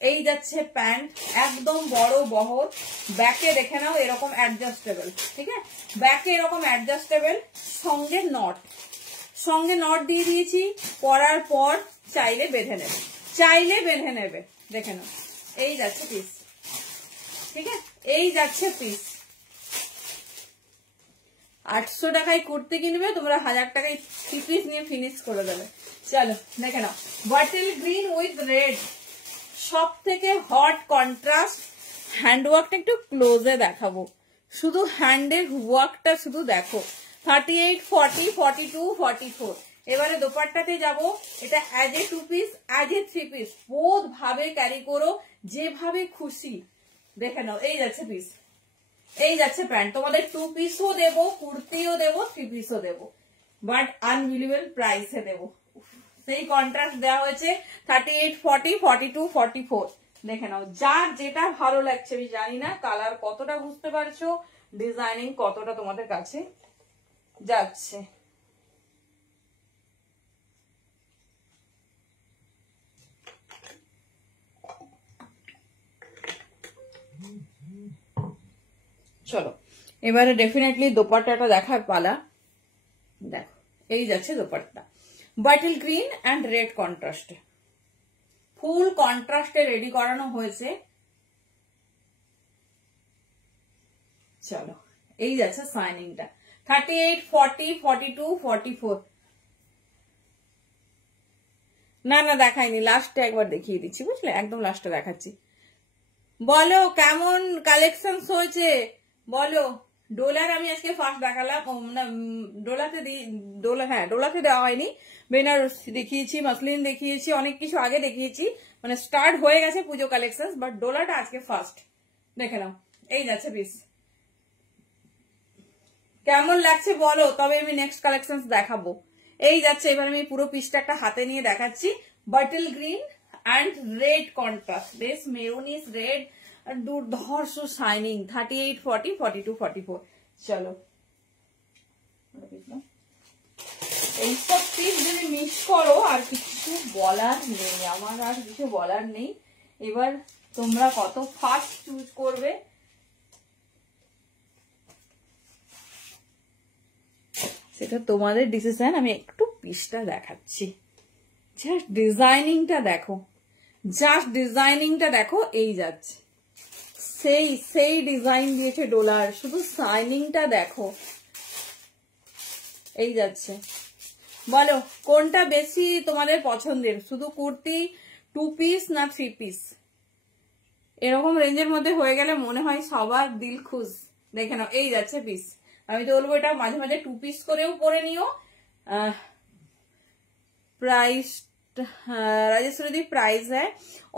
এই যাচ্ছে প্যান্ট, একদম বড় বহর। ব্যাকে দেখে নাও এরকম অ্যাডজাস্টেবল, ঠিক আছে, ব্যাকে এরকম অ্যাডজাস্টেবল, সঙ্গে নট, সঙ্গে নট দিয়ে দিয়েছি। পরার পর চাইলে বেঁধে নেবে, চাইলে বেঁধে নেবে। দেখে নাও, এই যাচ্ছে পিস, ঠিক আছে, এই যাচ্ছে পিস। 800 টাকায় কুর্তি কিনবে তোমরা, 1000 টাকায় 3 পিস নিয়ে ফিনিশ করে দেবে। চলো দেখে নাও, বটল গ্রিন উইথ রেড, সব থেকে হট কন্ট্রাস্ট। হ্যান্ডওয়ার্কটা একটু ক্লোজে দেখাবো, শুধু হ্যান্ডের ওয়ার্কটা শুধু দেখো। 38, 40, 42, 44। এবারে দোপাট্টাতে যাব। এটা as a 2 piece, as a 3 piece, বোধ ভাবে ক্যারি করো, যেভাবে খুশি। দেখে নাও, এই যাচ্ছে পিস, এই যাচ্ছে প্যান্ট। তোমাদের 2 পিসও দেবো, কুর্তিও দেবো, 3 পিসও দেবো, বাট আনবিলিভেবল প্রাইসে দেবো। সেই কন্ট্রাস্ট দেওয়া হয়েছে 38, 40, 42, 44। দেখে নাও, যার যেটা ভালো লাগছে। আমি জানি না কালার কতটা বুঝতে পারছো, ডিজাইনিং কতটা তোমাদের কাছে যাচ্ছে। চলো এবারে ডেফিনেটলি দোপাট্টাটা দেখার পালা। দেখো, এই যাচ্ছে dupatta, bottle green and red কন্ট্রাস্টে, ফুল কন্ট্রাস্টে রেডি করানো হয়েছে। চলো এই যাচ্ছে শাইনিংটা, 38, 40, 42, 44। না না দেখাইনি, লাস্টে একবার দেখিয়ে দিচ্ছি, বুঝলে, একদম লাস্টে দেখাচ্ছি। বলো কেমন কালেকশন হয়েছে, বলো। ডলার আমি আজকে ফার্স্ট দেখালাম না, ডোলাতে দেওয়া হয়নি, বেনারসি দেখিয়েছি, মাসলিন দেখিয়েছি, অনেক কিছু আগে দেখিয়েছি, মানে স্টার্ট হয়ে গেছে পুজো কালেকশন, বাট ডোলাটা আজকে ফার্স্ট। দেখে নাও, এই যাচ্ছে পিস। কেমন লাগছে বলো, তবে আমি নেক্সট কালেকশন দেখাবো। এই যাচ্ছে, এবার আমি পুরো পিসটা একটা হাতে নিয়ে দেখাচ্ছি। Bottle green and red contrast, বেশ মেরুনিস রেড, দুর্ধর্ষ শাইনিং। 38, 40, 42, 44। চলো, এইসব পিস যদি মিস করো আর কিছু বলার নেই, আমার আর কিছু বলার নেই। এবার তোমরা কত ফাস্ট চুজ করবে সেটা তোমাদের ডিসিশন। আমি একটু পিসটা দেখাচ্ছি, জাস্ট ডিজাইনিংটা দেখো, জাস্ট ডিজাইনিংটা দেখো। এই যাচ্ছে, সেই ডিজাইন দিয়েছে ডোলার, শুধু শাইনিংটা দেখো। এই যাচ্ছে, বলো কোনটা বেশি তোমাদের পছন্দের, শুধু কুর্তি 2 পিস না 3 পিস? এরকম রেঞ্জের মধ্যে হয়ে গেলে মনে হয় সবার দিল খুশ। দেখে নাও, এই যাচ্ছে পিস। আমি তো বলবো এটা মাঝে মাঝে 2 পিস করেও পরে নিও। प्राइस राजेश्वरी दी प्राइस है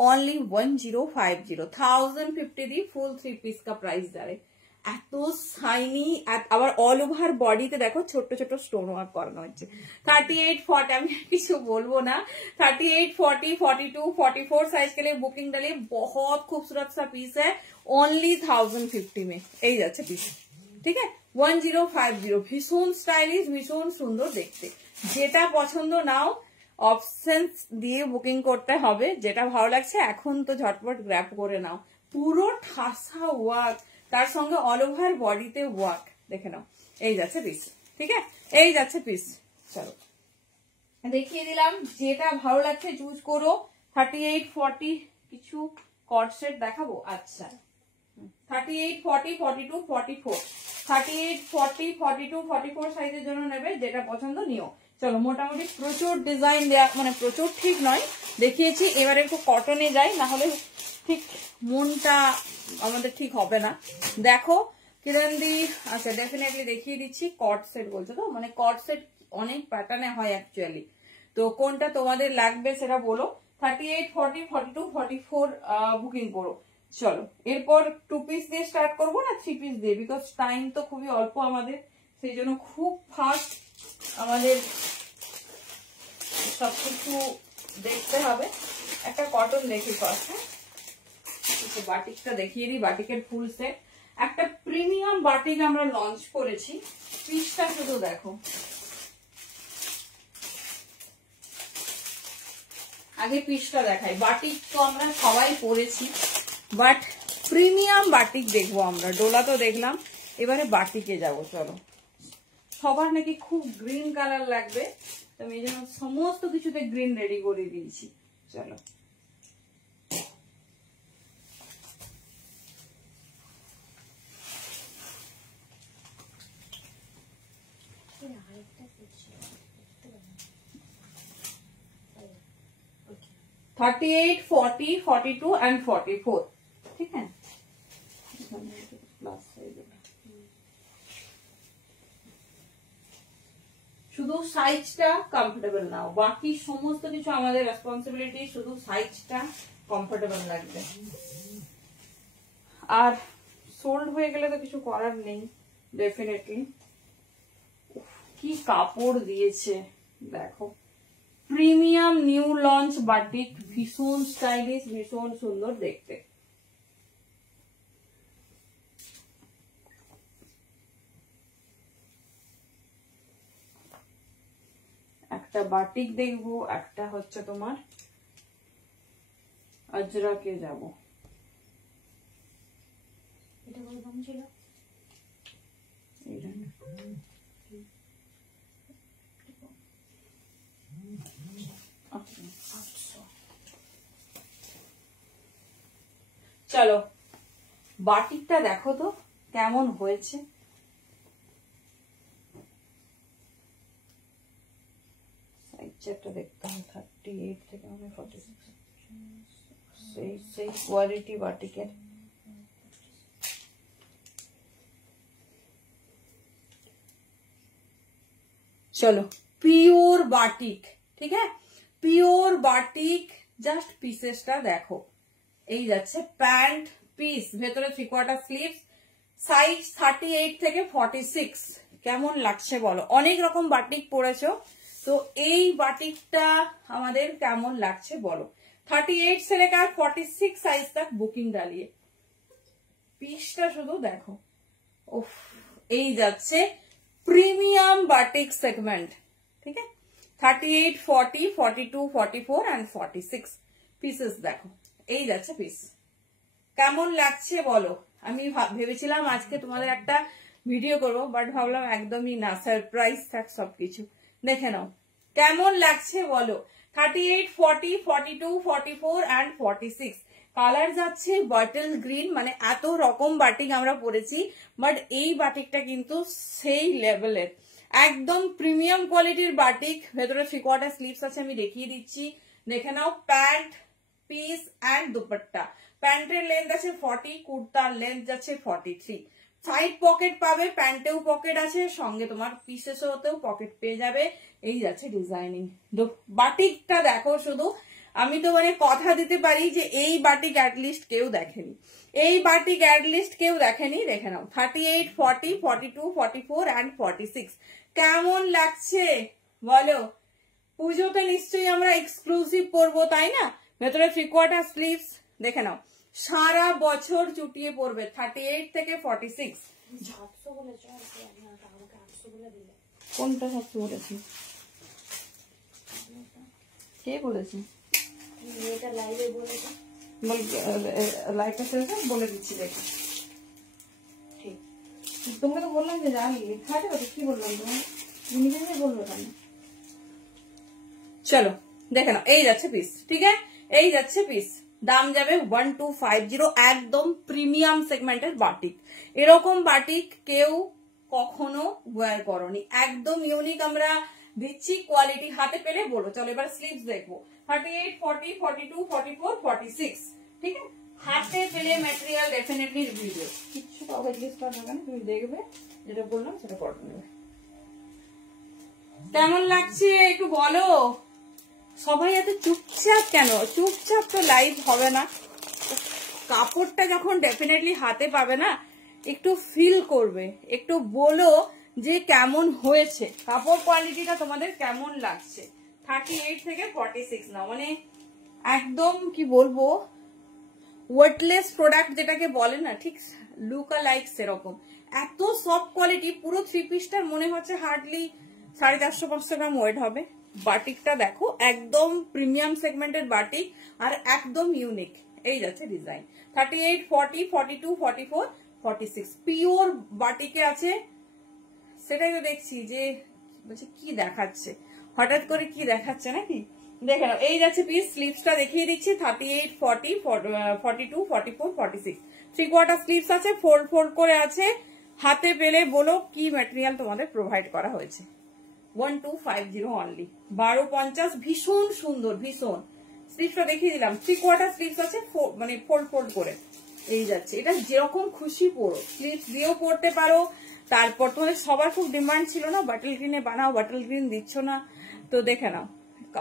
ओनली 1050, 1050 दी फुल 3 पीस का प्राइस जा रहे। এত শাইনি, আবার অল ওভার বডিতে দেখো ছোট ছোট স্টোন ওয়ার্ক করানো হচ্ছে। 38, 40, আমি কিছু বলবো না। 38, 40, 42, 44 साइज के लिए बुकिंग डालिए। बहुत खूबसूरत सा पीस है, ओनली 1050 में। এই যাচ্ছে পিস, ঠিক আছে। 1050, ভীষণ স্টাইলিশ, ভীষণ সুন্দর দেখতে। যেটা পছন্দ নাও, অপশনস দিয়ে বুকিং করতে হবে। যেটা ভালো লাগছে এখন তো ঝটপট গ্র্যাব করে নাও। পুরো ঠাসা ওয়ার্ক, তার সঙ্গে অল ওভার বডিতে ওয়ার্ক। দেখে নাও, এই যাচ্ছে পিস, ঠিক আছে। এই যাচ্ছে পিস। চলো দেখিয়ে দিলাম, যেটা ভালো লাগছে চুজ করো। 38, 40 কিছু কট সেট দেখাবো। আচ্ছা, 38, 40, 42, 44, 38, 40, 42, 44 সাইজের জন্য নেবে, যেটা পছন্দ নিও। চলো, মোটামুটি প্রচুর ডিজাইন দেয়া, মানে প্রচুর ঠিক নয়, দেখিয়েছি। এবারে একটু কটনে যাই, না হলে ঠিক মনটা আমাদের ঠিক হবে না। দেখো কিরণ দি, আচ্ছা ডেফিনেটলি দেখিয়ে দিচ্ছি। কট সেট বলছো তো, মানে কট সেট অনেক প্যাটার্নে হয় অ্যাকচুয়ালি, তো কোনটা তোমাদের লাগবে সেটা বলো। 38, 40, 42, 44 বুকিং করো। চলো, এরপর 2 পিস দিয়ে স্টার্ট করবো না 3 পিস দিয়ে, বিকজ টাইম তো খুবই অল্প আমাদের, সেই জন্য খুব ফাস্ট আমাদের সবকিছু দেখতে হবে। একটা কটন দেখি ফার্স্ট, হ্যাঁ বাটিকটা দেখিয়ে দিই। বাটিকের ফুল সেট, একটা প্রিমিয়াম বাটিক আমরা লঞ্চ করেছি। পিসটা শুধু দেখো। আগে পিসটা দেখাই। বাটিক তো আমরা সবাই পরেছি, বাট প্রিমিয়াম বাটিক দেখবো আমরা। ডোলা তো দেখলাম, এবারে বাটিকে যাবো। চলো, সবার নাকি খুব গ্রিন কালার লাগবে, তো আমি এই জন্য সমস্ত কিছুতে গ্রিন রেডি করে দিয়েছি। চলো, थर्टी 38, 40, 42 एंड 44, ठीक है। শুধু সাইজটা কমফোর্টেবল নাও, বাকি সমস্ত কিছু আমাদের রেসপন্সিবিলিটি, শুধু সাইজটা কমফোর্টেবল লাগবে। আর সোল্ড হয়ে গেলে তো কিছু করার নেই ডেফিনেটলি। কি কাপড় দিয়েছে দেখো, প্রিমিয়াম নিউ লঞ্চ বাটিক, ভীষণ স্টাইলিশ, ভীষণ সুন্দর দেখতে। একটা বাটিক দেখবো, একটা হচ্ছে তোমার আজরাকে যাব। এটা কত দাম ছিল? চলো, বাটিকটা দেখো তো কেমন হয়েছে। সাইজটা দেখতে হবে, 38 থেকে 46, সেই কোয়ালিটি বাটিকের। चलो পিওর বাটিক, ঠিক আছে, পিওর বাটিক। জাস্ট পিসেসটা দেখো, এই যাচ্ছে প্যান্ট পিস, ভেতরে 3/4 স্লিভস, সাইজ 38 থেকে 46। কেমন লাগছে বলো? অনেক রকম বাটিক পরেছো, তো এই বাটিকটা আমাদের কেমন লাগছে বলো? 38 से लेकर 46 साइज तक बुकिंग डालिए। পিসটা শুধু দেখো, উফ, এই যাচ্ছে প্রিমিয়াম বাটিক সেগমেন্ট, ঠিক আছে। 38, 40, 42, 44 and 46 পিসেস দেখো, এই যাচ্ছে পিস। কেমন লাগছে বলো? আমি ভেবেছিলাম আজকে তোমাদের একটা ভিডিও করবো, বাট ভাবলাম একদমই না, সারপ্রাইজ থাক সবকিছু। দেখে নাও কেমন লাগছে বলো। 38, 40, 42, 44 and 46 কালার যাচ্ছে বটল গ্রিন। মানে এত রকম বাটিক আমরা পরেছি, বাট এই বাটিকটা কিন্তু সেই লেভেলের, একদম প্রিমিয়াম কোয়ালিটির বাটিক। ভেতরে 3/4 স্লিভস আছে, আমি দেখিয়ে দিচ্ছি, দেখে নাও। Pant piece and dupatta. প্যান্টের লেন্থ আছে 40, কুর্তার লেন্থ যাচ্ছে 43। সাইড পকেট পাবে, প্যান্টেও পকেট আছে, সঙ্গে তোমার পিসেসতেও পকেট পেয়ে যাবে। এই যাচ্ছে ডিজাইনিং। বাটিকটা দেখো শুধু, আমি তো মানে কথা দিতে পারি যে এই বাটিক অ্যাটলিস্ট কেউ দেখেনি, এই বাটিক অ্যাটলিস্ট কেউ দেখেনি। দেখে নাও 38, 40, 42, 44 and 46 কেমন লাগছে বলো? পুজোতে নিশ্চয়ই আমরা এক্সক্লুসিভ পরবো, তাই না? ভেতরে 3/4 স্লিভস, দেখে নাও, সারা বছর চুটিয়ে পড়বে। 38 থেকে 46। কোনটা 700 বলেছি? কে বলেছে? বলে দিচ্ছি, দেখো। তোমাকে তো বললাম যে জানি, কি বললাম তোমার বলবো কেন? চলো দেখে নাও, এই যাচ্ছে পিস, ঠিক আছে, এই যাচ্ছে পিস। দাম যাবে 1250। একদম প্রিমিয়াম সেগমেন্টের বাটিক। এরকম বাটিক কেউ কখনো ওয়্যার করনি, একদম ইউনিক আমরা দিচ্ছি। কোয়ালিটি হাতে পেলে বলো। চলো এবার স্লিভস দেখবো। 38, 40, 42, 44, 46, ঠিক আছে। হাতে পেলে ম্যাটেরিয়াল ডেফিনেটলি ভিডিও কিছু পাবে, তুমি দেখবে, যেটা বললাম সেটা করে নেবে। কেমন লাগছে একটু বলো? সবাই এত চুপচাপ কেন? চুপচাপ তো লাইভ হবে না। কাপড়টা যখন ডেফিনেটলি হাতে পাবে না, একটু ফিল করবে, একটু বলো যে কেমন হয়েছে, কাপড় কোয়ালিটিটা তোমাদের কেমন লাগছে। 38 থেকে 46 না, মানে একদম কি বলবো, ওয়েটলেস প্রোডাক্ট যেটাকে বলে না, ঠিক লুক লাইক সেরকম। এত সফট কোয়ালিটি, পুরো 3 পিসটার মনে হচ্ছে হার্ডলি 450-500 গ্রাম ওয়েট হবে। বাটিকটা দেখো, একদম প্রিমিয়াম সেগমেন্টের বাটিক, আর একদম ইউনিক। এই যাচ্ছে ডিজাইন। 38, 40, 42, 44, 46 পিওর বাটিকে আছে। সেটাই তো দেখছি যে বলছি কি দেখাচ্ছে, হঠাৎ করে কি দেখাচ্ছে নাকি। দেখে নাও, এই যাচ্ছে পিস। স্লিভসটা দেখিয়ে দিচ্ছি। 38, 40, 42, 44, 46 3/4 স্লিভস আছে, ফোল্ড ফোল্ড করে আছে। হাতে পেলে বলো কি ম্যাটেরিয়াল তোমাদের প্রোভাইড করা হয়েছে। 1250 অনলি, 1250। ভীষণ সুন্দর, ভীষণ। স্লিভসটা দেখিয়ে দিলাম। 3/4 স্লিভস আছে, মানে ফোল্ড ফোল্ড করে। এই যাচ্ছে, এটা যেরকম খুশি পরো, স্লিভস দিয়েও পরতে পারো। তারপর তোমাদের সবার খুব ডিমান্ড ছিল না বাটল গ্রিনে বানাও, বাটল গ্রিন দিচ্ছ না, তো দেখে নাও,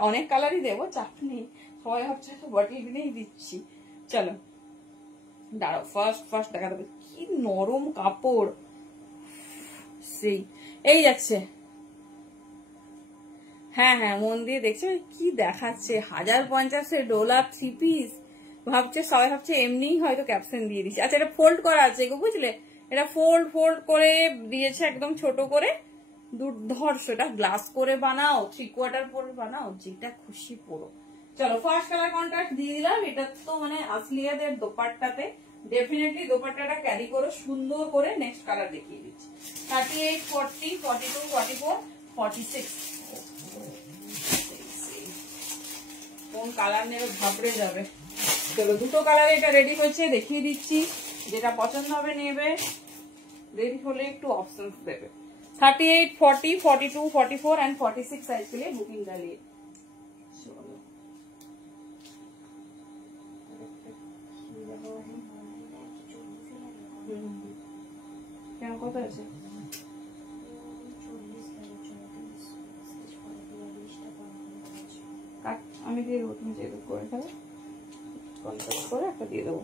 অনেক কালারই দেবো, চাপ নেই। সবাই ভাবছে বাটল গ্রিনেই দিচ্ছি। চলো দাঁড়াও, ফার্স্ট দেখা দেবে কি নরম কাপড়, সেই। এই যাচ্ছে, হ্যাঁ হ্যাঁ, মন দিয়ে দেখছো কি দেখাচ্ছে। 1050 ডলার 3 পিস। ভাবছে সবাই ভাবছে এমনিই হয়তো ক্যাপশন দিয়ে দিচ্ছে। আচ্ছা, এটা ফোল্ড করা আছে গো, বুঝলে? এটা ফোল্ড করে দিয়েছে, একদম ছোট করে। দুর্ধর্ষ। এটা গ্লাস করে বানাও, 3/4 পরে বানাও, যেটা খুশি পরো। চলো ফার্স্ট কালার কন্ট্রাস্ট দিয়ে দিলাম। এটা তো মানে আসলিয়াদের দোপাট্টাতে ডেফিনেটলি দোপাট্টাটা ক্যারি করো সুন্দর করে। নেক্সট কালার দেখিয়ে দিচ্ছি। 38, 40, 42, 44, 46 কোন কালার নেবে ভাবড়ে যাবে। চলো দুটো কালারে এটা রেডি হয়েছে, দেখিয়ে দিচ্ছি। যেটা পছন্দ হবে নেবে, রেডি হলে একটু অপশন দেবে। 38, 40, 42, 44 and 46 साइज के लिए बुकिंग डालिए। क्या कत আছে? আমি দিয়ে দেবো, তুমি চেক করে ফেলো, কন্ট্যাক্ট করে একটা দিয়ে দেবো।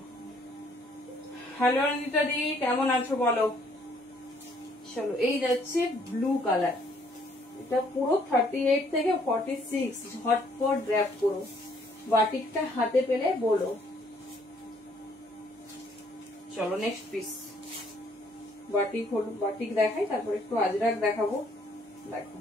হ্যালো অনিতা দি, কেমন আছো বলো? চলো, এই যাচ্ছে ব্লু কালার, এটা পুরো 38 থেকে 46, ঝটপট ড্র্যাপ করো, বাটিকটা হাতে পেলে বলো। চলো নেক্সট পিস, বাটিক হলো, বাটিক দেখাই, তারপর একটু আজরাক দেখাবো। দেখো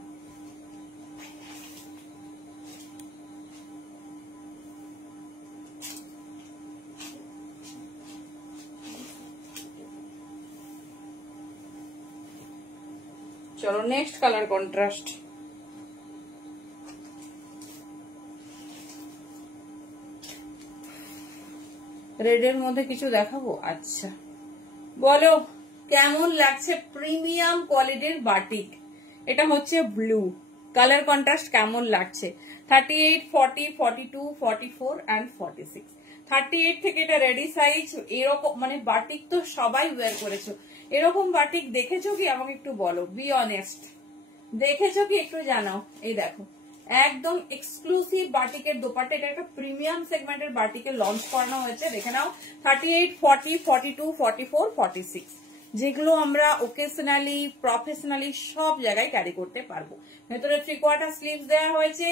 চলো নেক্সট কালার কন্ট্রাস্ট। রেডের মধ্যে কিছু দেখাবো, আচ্ছা বলো কেমন লাগছে প্রিমিয়াম কোয়ালিটির বাটিক। এটা হচ্ছে ব্লু কালার কন্ট্রাস্ট, কেমন লাগছে? 38, 40, 42, 44 and 46। 38 থেকে এটা রেডি সাইজ। এরকম মানে বাটিক তো সবাই ওয়্যার করেছো, এরকম বাটিক দেখেছো কি আমাকে একটু বলো, বি অনেস্ট, দেখেছো কি একটু জানাও। এই দেখো একদম এক্সক্লুসিভ বাটিকের দোপাট্টা, এটা একটা প্রিমিয়াম সেগমেন্টের বাটিকে লঞ্চ করানো হয়েছে। দেখে নাও 38, 40, 42, 44, 46, যেগুলো আমরা ওকেশনালি প্রফেশনালি সব জায়গায় ক্যারি করতে পারবো। ভেতরে 3/4 স্লিভস দেওয়া হয়েছে,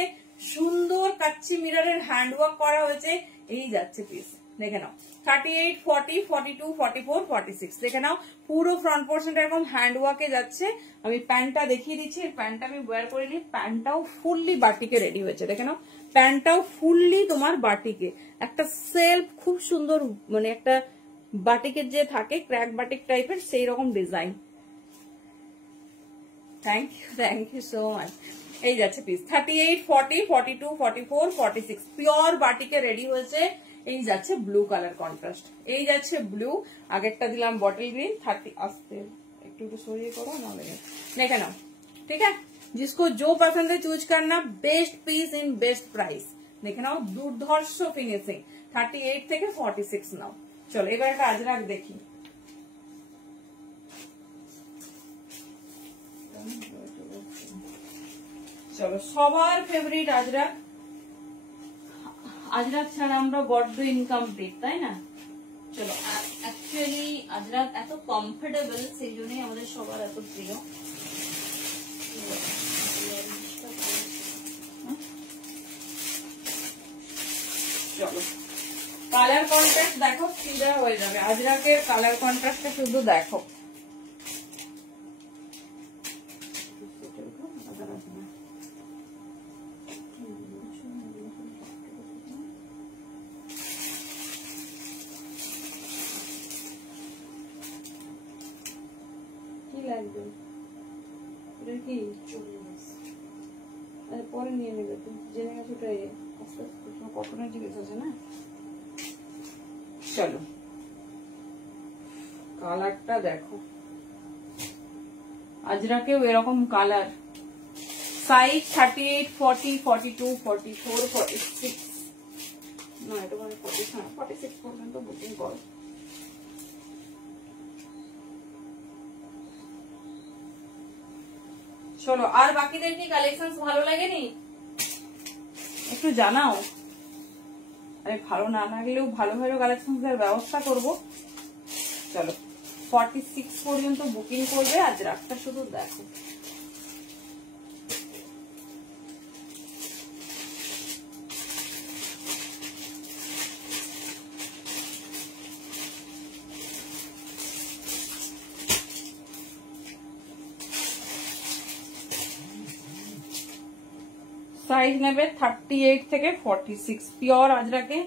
সুন্দর কাচ্চি মিররের হ্যান্ডওয়ার্ক করা হয়েছে। এই যাচ্ছে পিস, দেখে নাও 38, 40, 42, 44, 46, দেখে নাও পুরো ফ্রন্ট পোর্শনটা এরকম হ্যান্ডওয়ার্কে যাচ্ছে। আমি প্যান্টটা দেখিয়ে দিচ্ছি, প্যান্টটা আমি ওয়্যার করে নিই। প্যান্টটাও ফুললি বাটিকে রেডি হয়েছে, দেখে নাও প্যান্টটাও ফুললি তোমার বাটিকে, একটা সেলফ খুব সুন্দর, মানে একটা বাটিকের যে থাকে ক্র্যাক বাটিক টাইপের সেই রকম design. Thank you so much. এই যাচ্ছে পিস 38, 40, 42, 44, 46, পিওর বাটিকে রেডি হয়েছে। এই যাচ্ছে ব্লু কালার কন্ট্রাস্ট, এই যাচ্ছে ব্লু, আগেরটা দিলাম বটল গ্রিন। 30 আসতে একটু সরিয়ে করো না, দেখে নাও, ঠিক আছে? जिसको जो पसंद है चूज करना, best piece in best price. দেখে নাও দুর্ধর্ষ ফিনিশিং, 38 থেকে 46 নাও। চলো এবার একটা আজরাক দেখি। চলো সবার ফেভারিট আজরাক, আজরাক ছাড়া আমরা বড্ড ইনকমপ্লিট, তাই না? চলো অ্যাকচুয়ালি আজরাক এত কমফোর্টেবল, সেই জন্যই আমাদের সবার এত প্রিয়। চলো কালার কন্ট্রাস্ট দেখো, সিধা হয়ে যাবে। আজরাকের কালার কন্ট্রাস্টটা শুধু দেখো, কি লাগবে এটা, কি পরে নিয়ে নেবে, তুমি জেনে গেছো কটনের জিনিস আছে না। চলো কালারটা দেখো, আজরাকেও এরকম কালার, সাইজ 38, 40, 42, 44, 46, না এটা মানে 46 পর্যন্ত বুকিং করো। চলো আর বাকিদের কি কালেকশন ভালো লাগেনি একটু জানাও। আরে ভালো না লাগলেও ভালো ভালো কালেকশন এর ব্যবস্থা করব। চলো 46 পর্যন্ত বুকিং করবে, আজ রাতটা শুধু দেখো। সাইজ নেবে 38 থেকে 46, পিওর আজরাকে।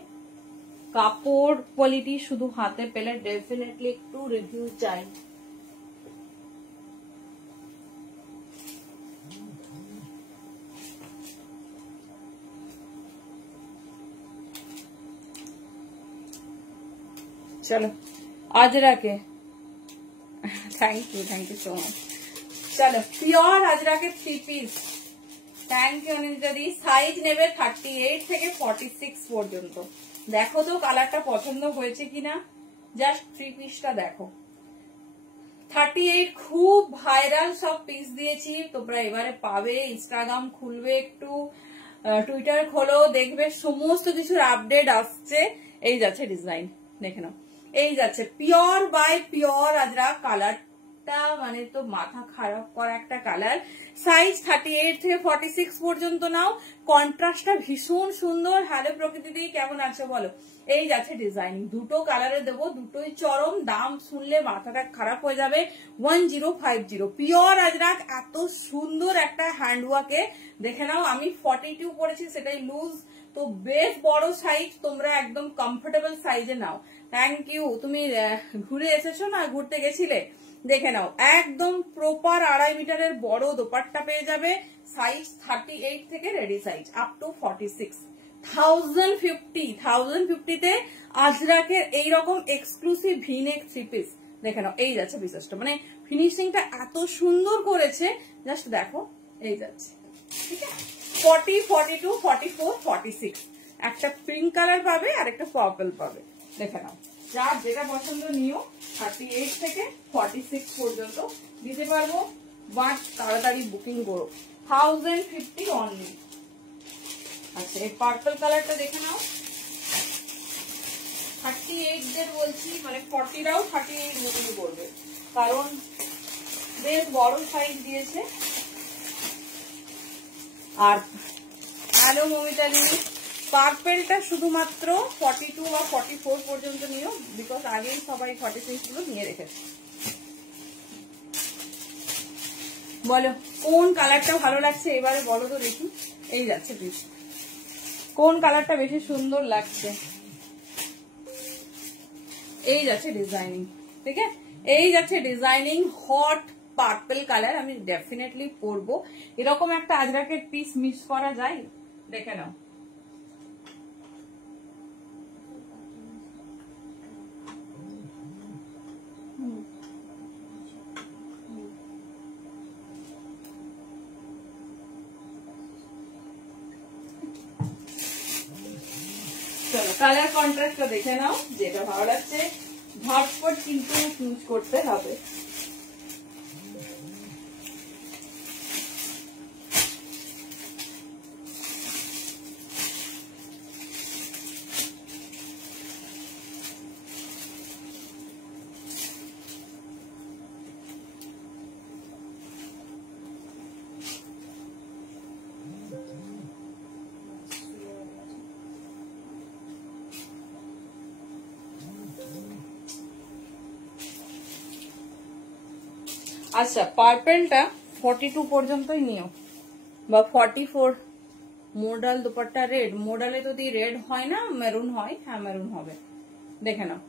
কাপড় কোয়ালিটি শুধু হাতে পেলে ডেফিনেটলি একটু রিভিউ চাই। চলো আজরাকে, থ্যাংক ইউ সো মাচ। চলো পিওর আজরাকে 3 পিস, থ্যাংক ইউ অনিন্দিতাদি। সাইজ নেবে 38 থেকে 46 পর্যন্ত। দেখো তো কালারটা পছন্দ হয়েছে কিনা, জাস্ট 3 পিসটা দেখো। 38 খুব ভাইরাল সব পিস দিয়েছি, তোমরা এবারে পাবে। ইনস্টাগ্রাম খুলবে একটু, টুইটার খোলো, দেখবে সমস্ত কিছুর আপডেট আসছে। এই যাচ্ছে ডিজাইন, দেখে নাও। এই যাচ্ছে পিওর বাই পিওর আজরাক, কালারটা মানে তো মাথা খারাপ করা একটা কালার। সাইজ 38 থেকে 46 পর্যন্ত নাও। কন্ট্রাস্টটা ভীষণ সুন্দর। হ্যালো প্রকৃতি দি, কেমন আছো বলো। এই যাচ্ছে ডিজাইন, দুটো কালারে দেবো, দুটোই চরম। দাম শুনলে মাথাটা খারাপ হয়ে যাবে। 1050 পিওর আজরাক, এত সুন্দর একটা হ্যান্ডওয়ার্কে। দেখে নাও, আমি 42 পরেছি, সেটাই লুজ, তো বেশ বড় সাইজ। তোমরা একদম কমফোর্টেবল সাইজে নাও। Thank you. তুমি ঘুরে এসেছো না, ঘুরতে গেছিলে, দেখে নাও। একদম প্রপার 2.5 মিটারের বড় দোপাট্টা পেয়ে যাবে। সাইজ 38 থেকে রেডি সাইজ আপ টু 46। 1050 তে আজরাকের এইরকম এক্সক্লুসিভ ভিনেক 3 পিস। দেখে নাও, এই যাচ্ছে বিশেষটা, মানে ফিনিশিংটা এত সুন্দর করেছে, জাস্ট দেখো। এই যাচ্ছে, ঠিক আছে। 40, 42, 44, 46 একটা পিঙ্ক কালার পাবে আর একটা পার্পল পাবে। দেখে নাও, যার যেটা পছন্দ নিও। 38 থেকে 46 পর্যন্ত দিতে পারবো, বাট তাড়াতাড়ি বুকিং করো। 1050 অনলি। আচ্ছা, এই পার্পল কালারটা দেখে নাও। 38 দের বলছি, মানে 40রাও 38 বুকিং করবে, কারণ বেশ বড় সাইজ দিয়েছে। আর হ্যালো মমিতালি, পার্পেলটা শুধুমাত্র 42 বা 44 পর্যন্ত নিও, বিকজ আগেই সবাই 46 গুলো নিয়ে রেখেছে। বলো কোন কালারটা ভালো লাগছে এবারে, বলো তো দেখি। এই যাচ্ছে প্লিজ, কোন কালারটা বেশি সুন্দর লাগছে। এই যাচ্ছে ডিজাইনিং, ঠিক আছে। এই যাচ্ছে ডিজাইনিং, হট পার্পল কালার। আমি ডেফিনেটলি পরবো। এরকম একটা আজরাকের পিস মিস করা যায়? দেখে নাও। চলো কালার কন্ট্রাস্টটা দেখে নাও, যেটা ভালো লাগছে ঝটপট কিন্তু চুজ করতে হবে। আচ্ছা, পার্পেলটা 42 পর্যন্তই নিও, বা 44। মোডাল দুপাট্টা রেড, মোডালে যদি রেড হয় না মেরুন হয়, হ্যাঁ মেরুন হবে। দেখে নাও,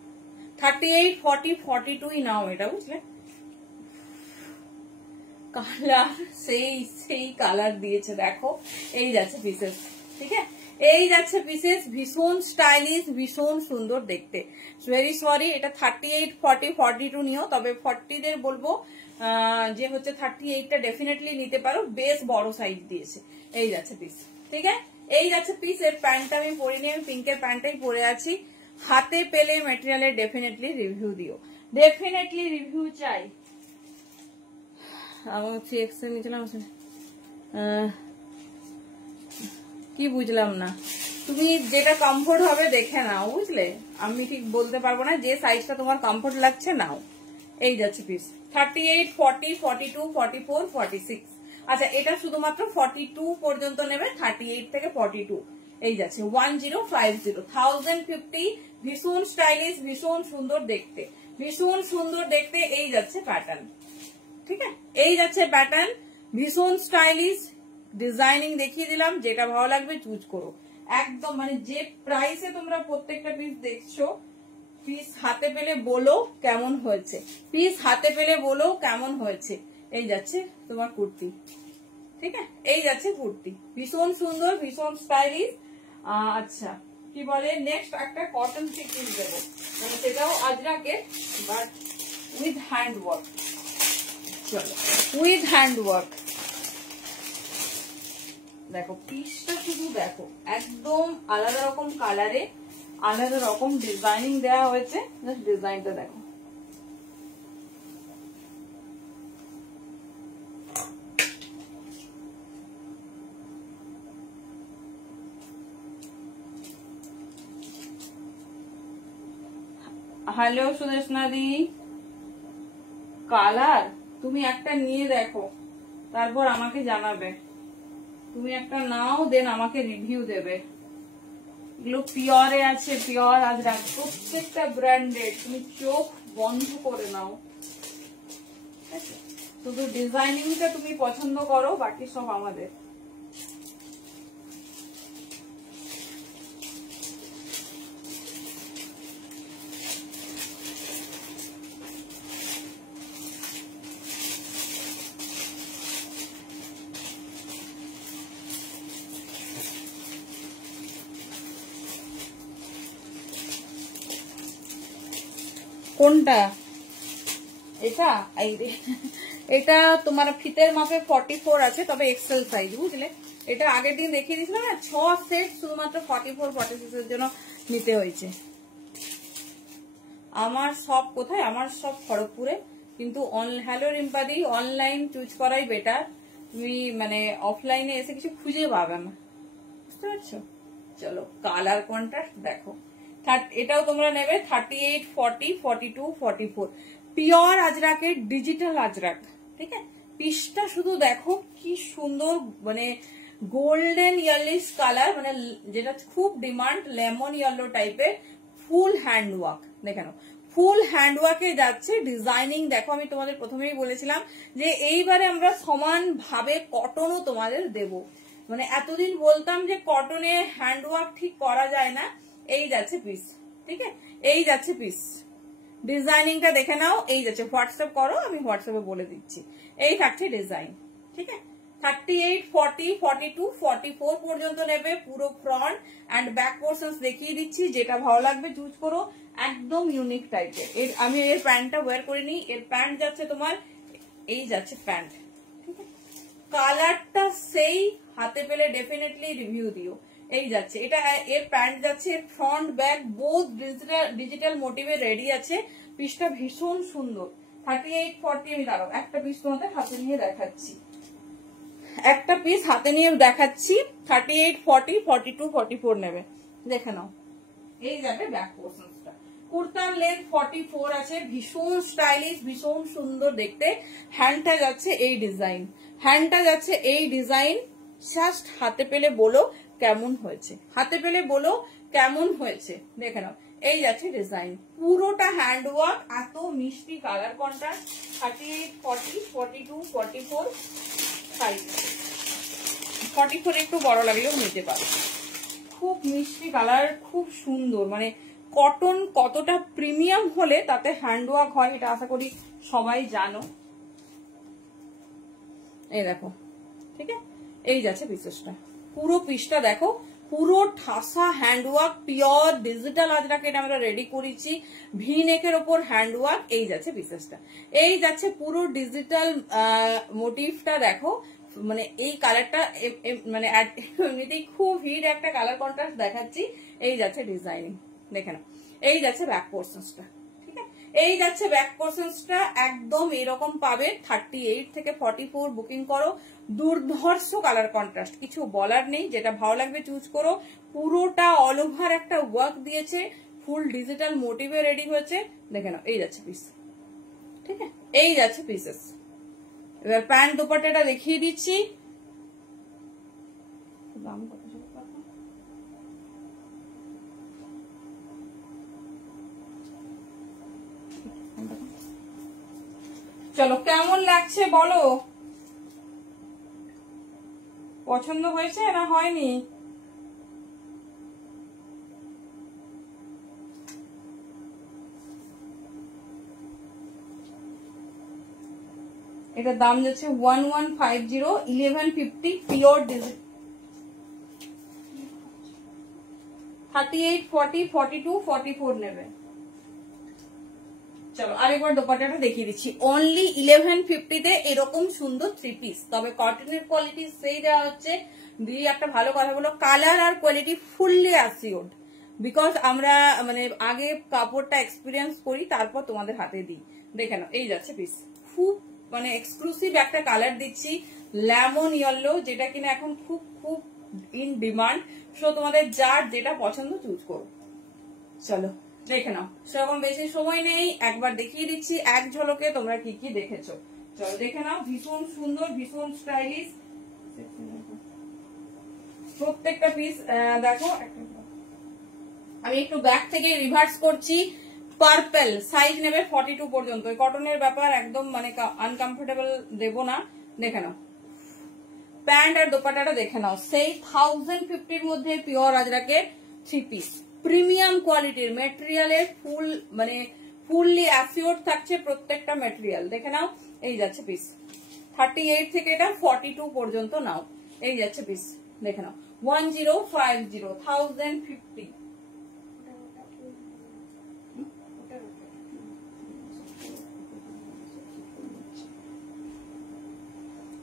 38, 40, 42 নাও এটা, বুঝলে। কালার সেই কালার দিয়েছে, দেখো। এই যাচ্ছে পিসেস, ঠিক আছে। এই যাচ্ছে পিসেস, ভীষণ স্টাইলিশ, ভীষণ সুন্দর দেখতে। ভেরি সরি, এটা 38, 40, 42 নিও, তবে 40 দের বলবো যে হচ্ছে 38টা ডেফিনেটলি নিতে পারো, বেশ বড় সাইজ দিয়েছে। এই যাচ্ছে পিস, ঠিক আছে। এই যাচ্ছে পিস। এর প্যান্টটা আমি পরিনি, আমি পিঙ্কের প্যান্টটাই পরে আছি। হাতে পেলে ম্যাটেরিয়ালের ডেফিনেটলি রিভিউ দিও, ডেফিনেটলি রিভিউ চাই। আমার এক্সেল নিয়েছিলাম, কি বুঝলাম না। তুমি যেটা কমফোর্ট হবে দেখে নাও, বুঝলে। আমি ঠিক বলতে পারবো না, যে সাইজটা তোমার কমফোর্ট লাগছে নাও। এই যাচ্ছে পিস, 38, 40, 42, 44, 46। আচ্ছা, এটা শুধুমাত্র 42 পর্যন্ত নেবে, 38 থেকে 42। এই যাচ্ছে 1050, 1050। ভীষণ স্টাইলিশ, ভীষণ সুন্দর দেখতে, ভীষণ সুন্দর দেখতে। এই যাচ্ছে প্যাটার্ন, ঠিক আছে। এই যাচ্ছে প্যাটার্ন, ভীষণ স্টাইলিশ। ডিজাইনিং দেখিয়ে দিলাম, যেটা ভালো লাগবে চুজ করো। একদম মানে যে প্রাইসে তোমরা প্রত্যেকটা পিস দেখছো, পিস হাতে পেলে বলো কেমন হয়েছে, পিস হাতে পেলে বলো কেমন হয়েছে। এই যাচ্ছে তোমার কুর্তি, ঠিক আছে। এই যাচ্ছে কুর্তি, ভীষণ সুন্দর, ভীষণ স্টাইলিশ। আচ্ছা, কি বলে, নেক্সট একটা কটন থ্রি পিস দেবো, মানে সেটাও আজরাকের, বাট উইথ হ্যান্ড ওয়ার্ক। চলো, উইথ হ্যান্ড ওয়ার্ক। দেখো পিসটা শুধু দেখো, একদম আলাদা রকম কালারে, আলাদা রকম ডিজাইনিং দেওয়া হয়েছে। জাস্ট ডিজাইনটা দেখো। হ্যালো সুদেশনা দি, কালার তুমি একটা নিয়ে দেখো, তারপর আমাকে জানাবে। তুমি একটা নাও, দেন আমাকে রিভিউ দেবে। এগুলো পিওরে আছে, পিওর আজরাক, প্রত্যেকটা ব্র্যান্ডেড। তুমি চোখ বন্ধ করে নাও, শুধু ডিজাইনিংটা তুমি পছন্দ করো, বাকি সব আমাদের। কোনটা? এটা এটা তোমার ফিতের মাপে 44 আছে, তবে এক্সেল সাইজ, বুঝলে। এটা আগের দিন দেখিয়ে দিয়েছিল না, 6 সেট শুধুমাত্র 44-46 এর জন্য নিতে হয়েছে। আমার সব কোথায়? আমার সব খড়গপুরে, কিন্তু হ্যালো রিম্পাদি, অনলাইন চুজ করাই বেটার। তুমি মানে অফলাইনে এসে কিছু খুঁজে পাবে না, বুঝতে পারছো। চলো কালার কন্ট্রাস্ট দেখো, এটাও তোমরা নেবে 38, 40, 42, 44 পিওর আজরাকের ডিজিটাল আজরাক, ঠিক আছে। পিসটা শুধু দেখো কি সুন্দর, মানে গোল্ডেন ইয়েলিশ কালার, মানে যেটা খুব ডিমান্ড, লেমন ইয়েলো টাইপের, ফুল হ্যান্ড ওয়ার্ক। দেখে নাও, ফুল হ্যান্ড ওয়ার্কে যাচ্ছে। ডিজাইনিং দেখো, আমি তোমাদের প্রথমেই বলেছিলাম যে এইবারে আমরা সমান ভাবে কটনও তোমাদের দেব। মানে এতদিন বলতাম যে কটনে হ্যান্ড ওয়ার্ক ঠিক করা যায় না, এই যাচ্ছে পিস, ঠিক আছে, এই যাচ্ছে পিস। ডিজাইনিংটা দেখে নাও, এই যাচ্ছে। হোয়াটসঅ্যাপ করো, আমি হোয়াটসঅ্যাপে বলে দিচ্ছি। এই থাকছে ডিজাইন, ঠিক আছে। 38, 40, 42, 44 পর্যন্ত নেবে, পুরো ফ্রন্ট অ্যান্ড ব্যাক পোর্শনস দেখিয়ে দিচ্ছি। যেটা ভালো লাগবে চুজ করো, একদম ইউনিক টাইপের। আমি এর প্যান্টটা ওয়্যার করে নিই। এর প্যান্ট যাচ্ছে তোমার, এই যাচ্ছে প্যান্ট, ঠিক আছে। কালারটা সেই, হাতে পেলে ডেফিনেটলি রিভিউ দিও। এই যাচ্ছে এটা, এর প্যান্ট যাচ্ছে, ফ্রন্ট ব্যাক বোথ ডিজিটাল মোটিভে রেডি আছে। পিসটা ভীষণ সুন্দর। 38, 40, আমি দাঁড়াও একটা পিস তোমাদের হাতে নিয়ে দেখাচ্ছি, একটা পিস হাতে নিয়ে দেখাচ্ছি। 38, 40, 42, 44 নেবে, দেখে নাও। এই যাবে ব্যাক পোর্শনটা। কুর্তার লেন্থ 44 আছে, ভীষণ স্টাইলিশ, ভীষণ সুন্দর দেখতে। হ্যান্ডটা যাচ্ছে এই ডিজাইন, হ্যান্ডটা যাচ্ছে এই ডিজাইন। জাস্ট হাতে পেলে বলো কেমন হয়েছে, হাতে পেলে বলো কেমন হয়েছে, দেখে নাও। এই যাচ্ছে ডিজাইন, পুরোটা হ্যান্ড ওয়ার্ক, এত মিষ্টি কালার কন্ট্রাস্ট। 38, 40, 42, 44 সাইজ। 44 একটু বড় লাগলেও নিতে পারো। খুব মিষ্টি কালার, খুব সুন্দর। মানে কটন কতটা প্রিমিয়াম হলে তাতে হ্যান্ড ওয়ার্ক হয়, এটা আশা করি সবাই জানো। এই দেখো, ঠিক আছে, এই যাচ্ছে পিসটা। পুরো পিসটা দেখো, পুরো ঠাসা হ্যান্ড ওয়ার্ক, পিওর ডিজিটাল আজরাকে এটা আমরা রেডি করেছি। ভি নেকের ওপর হ্যান্ড ওয়ার্ক, এই যাচ্ছে পিসেসটা। এই যাচ্ছে পুরো ডিজিটাল মোটিভটা দেখো। মানে এই কালারটা মানে এমনিতেই খুব হিট একটা কালার কন্ট্রাস্ট দেখাচ্ছি। এই যাচ্ছে ডিজাইনিং, দেখে না। এই যাচ্ছে ব্যাক পোর্শনসটা, ঠিক আছে। এই যাচ্ছে ব্যাক পোর্শনসটা, একদম এরকম পাবে। 38 থেকে 44 বুকিং করো। দুর্ধর্ষ কালার কন্ট্রাস্ট, কিছু বলার নেই। যেটা ভালো লাগবে চুজ করো। পুরোটা অল ওভার একটা ওয়ার্ক দিয়েছে, ফুল ডিজিটাল মোটিভে রেডি হয়েছে, দেখে নাও। এই যাচ্ছে পিস, ঠিক আছে, এই যাচ্ছে পিসেস। এবার প্যান্ট দুপাট্টাটা দেখিয়ে দিচ্ছি। দাম কত? চলো কেমন লাগছে বলো, পছন্দ হয়েছে না হয়নি? এটার দাম যাচ্ছে 1150, 1150 পিওর ডিজিটাল। 38, 40, 42, 44 নেবে। চলো আরেকবার দোপাট্টাটা দেখিয়ে দিচ্ছি। অনলি 1150 তে এরকম সুন্দর 3 পিস। তবে কটনের কোয়ালিটি সেই দেওয়া হচ্ছে। দিয়ে একটা ভালো কথা বলো, কালার আর কোয়ালিটি ফুললি অ্যাসিওর্ড। বিকজ আমরা মানে আগে কাপড়টা এক্সপিরিয়েন্স করি, তারপর তোমাদের হাতে দিই। দেখে নাও, এই যাচ্ছে পিস। খুব মানে এক্সক্লুসিভ একটা কালার দিচ্ছি, লেমন ইয়েলো, যেটা কিনা এখন খুব খুব ইন ডিমান্ড। সো তোমাদের যার যেটা পছন্দ চুজ করো। চলো দেখে নাও, সেরকম বেশি সময় নেই, একবার দেখিয়ে দিচ্ছি এক ঝলকে তোমরা কি কি দেখেছো। চলো দেখে নাও, ভীষণ সুন্দর, ভীষণ স্টাইলিশ প্রত্যেকটা পিস। দেখো আমি একটু ব্যাক থেকে রিভার্স করছি। পার্পল সাইজ নেবে 42 পর্যন্ত। কটনের ব্যাপার একদম মানে আনকমফোর্টেবল দেবো না। দেখে নাও প্যান্ট আর দোপাট্টাটা দেখে নাও, সেই 1050 মধ্যে পিওর আজরাকের 3 পিস, প্রিমিয়াম কোয়ালিটির মেটেরিয়ালের ফুল মানে ফুললি অ্যাসিওর্ড থাকছে প্রত্যেকটা মেটেরিয়াল। দেখে নাও, এই যাচ্ছে পিস 38 থেকে এটা 42 পর্যন্ত নাও, এই যাচ্ছে পিস। দেখে নাও 1050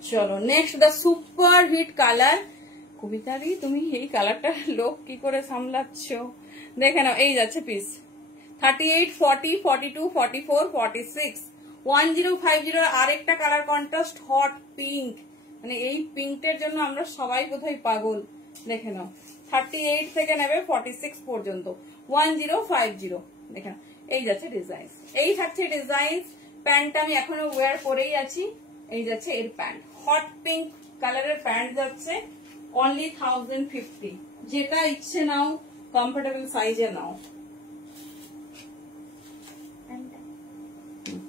চলো next the super hit colour. কবিতারি তুমি এই কালারটা লোক কি করে সামলাচ্ছ। দেখে নাও, এই যাচ্ছে পিস 38, 40, 42, 44, 46, 1050 আরেকটা কালার কন্ট্রাস্ট হট পিঙ্ক, মানে এই পিঙ্কের জন্য আমরা সবাই বোধহয় পাগল। দেখে নাও 38 থেকে নেবে 46 পর্যন্ত 1050। দেখে নাও, এই যাচ্ছে ডিজাইন, এই থাকছে ডিজাইন। প্যান্টটা আমি এখনো ওয়্যার করেই আছি, এই যাচ্ছে এর প্যান্ট, হট পিঙ্ক কালারের প্যান্ট যাচ্ছে অনলি 1050। যেটা ইচ্ছে নাও, কমফোর্টেবল সাইজে নাও।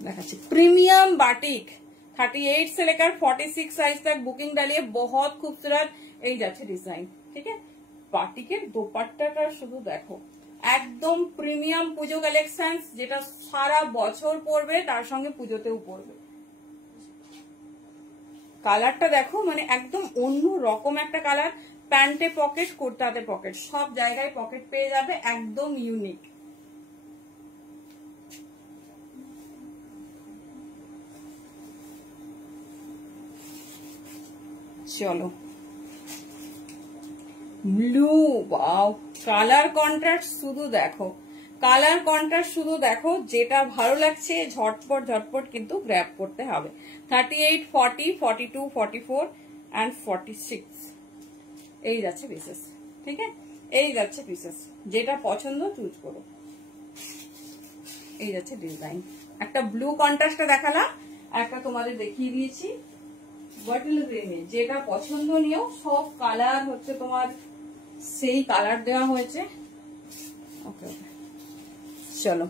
দেখাচ্ছি प्रीमियम बाटिक 38 से लेकर 46 साइज तक बुकिंग डालिए, बहुत खूबसूरत এই যাচ্ছে ডিজাইন। ঠিক আছে, বাটিকের দোপাট্টাটা শুধু দেখো, একদম প্রিমিয়াম পুজো কালেকশন, যেটা সারা বছর পরবে, তার সঙ্গে পুজোতেও পরবে। কালারটা দেখো, মানে একদম অন্য রকম একটা কালার। প্যান্টে পকেট, কুর্তাতে পকেট, সব জায়গায় পকেট পেয়ে যাবে, একদম ইউনিক। চলো ব্লু, ওয়াও কালার কন্ট্রাস্ট শুধু দেখো, কালার কন্ট্রাস্ট শুধু দেখো, যেটা ভালো লাগছে ঝটপট ঝটপট কিন্তু গ্র্যাব করতে হবে। 38, 40, 42, 44 and 46 এই যাচ্ছে পিসেস। ঠিক আছে, এই যাচ্ছে পিসেস, যেটা পছন্দ চুজ করো। এই যাচ্ছে ডিজাইন, একটা ব্লু কন্ট্রাস্টটা দেখালাম, একটা তোমাদের দেখিয়ে দিয়েছি বটল গ্রিনে, যেটা পছন্দ নিও। সব কালার হচ্ছে তোমার সেই কালার দেওয়া হয়েছে। ওকে ওকে, চলো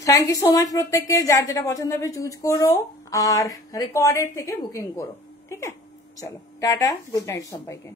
থ্যাংক ইউ সো মাচ প্রত্যেককে, যার যেটা পছন্দ হবে চুজ করো আর রেকর্ডের থেকে বুকিং করো। ঠিক আছে, চলো টাটা, গুড নাইট সবাইকে।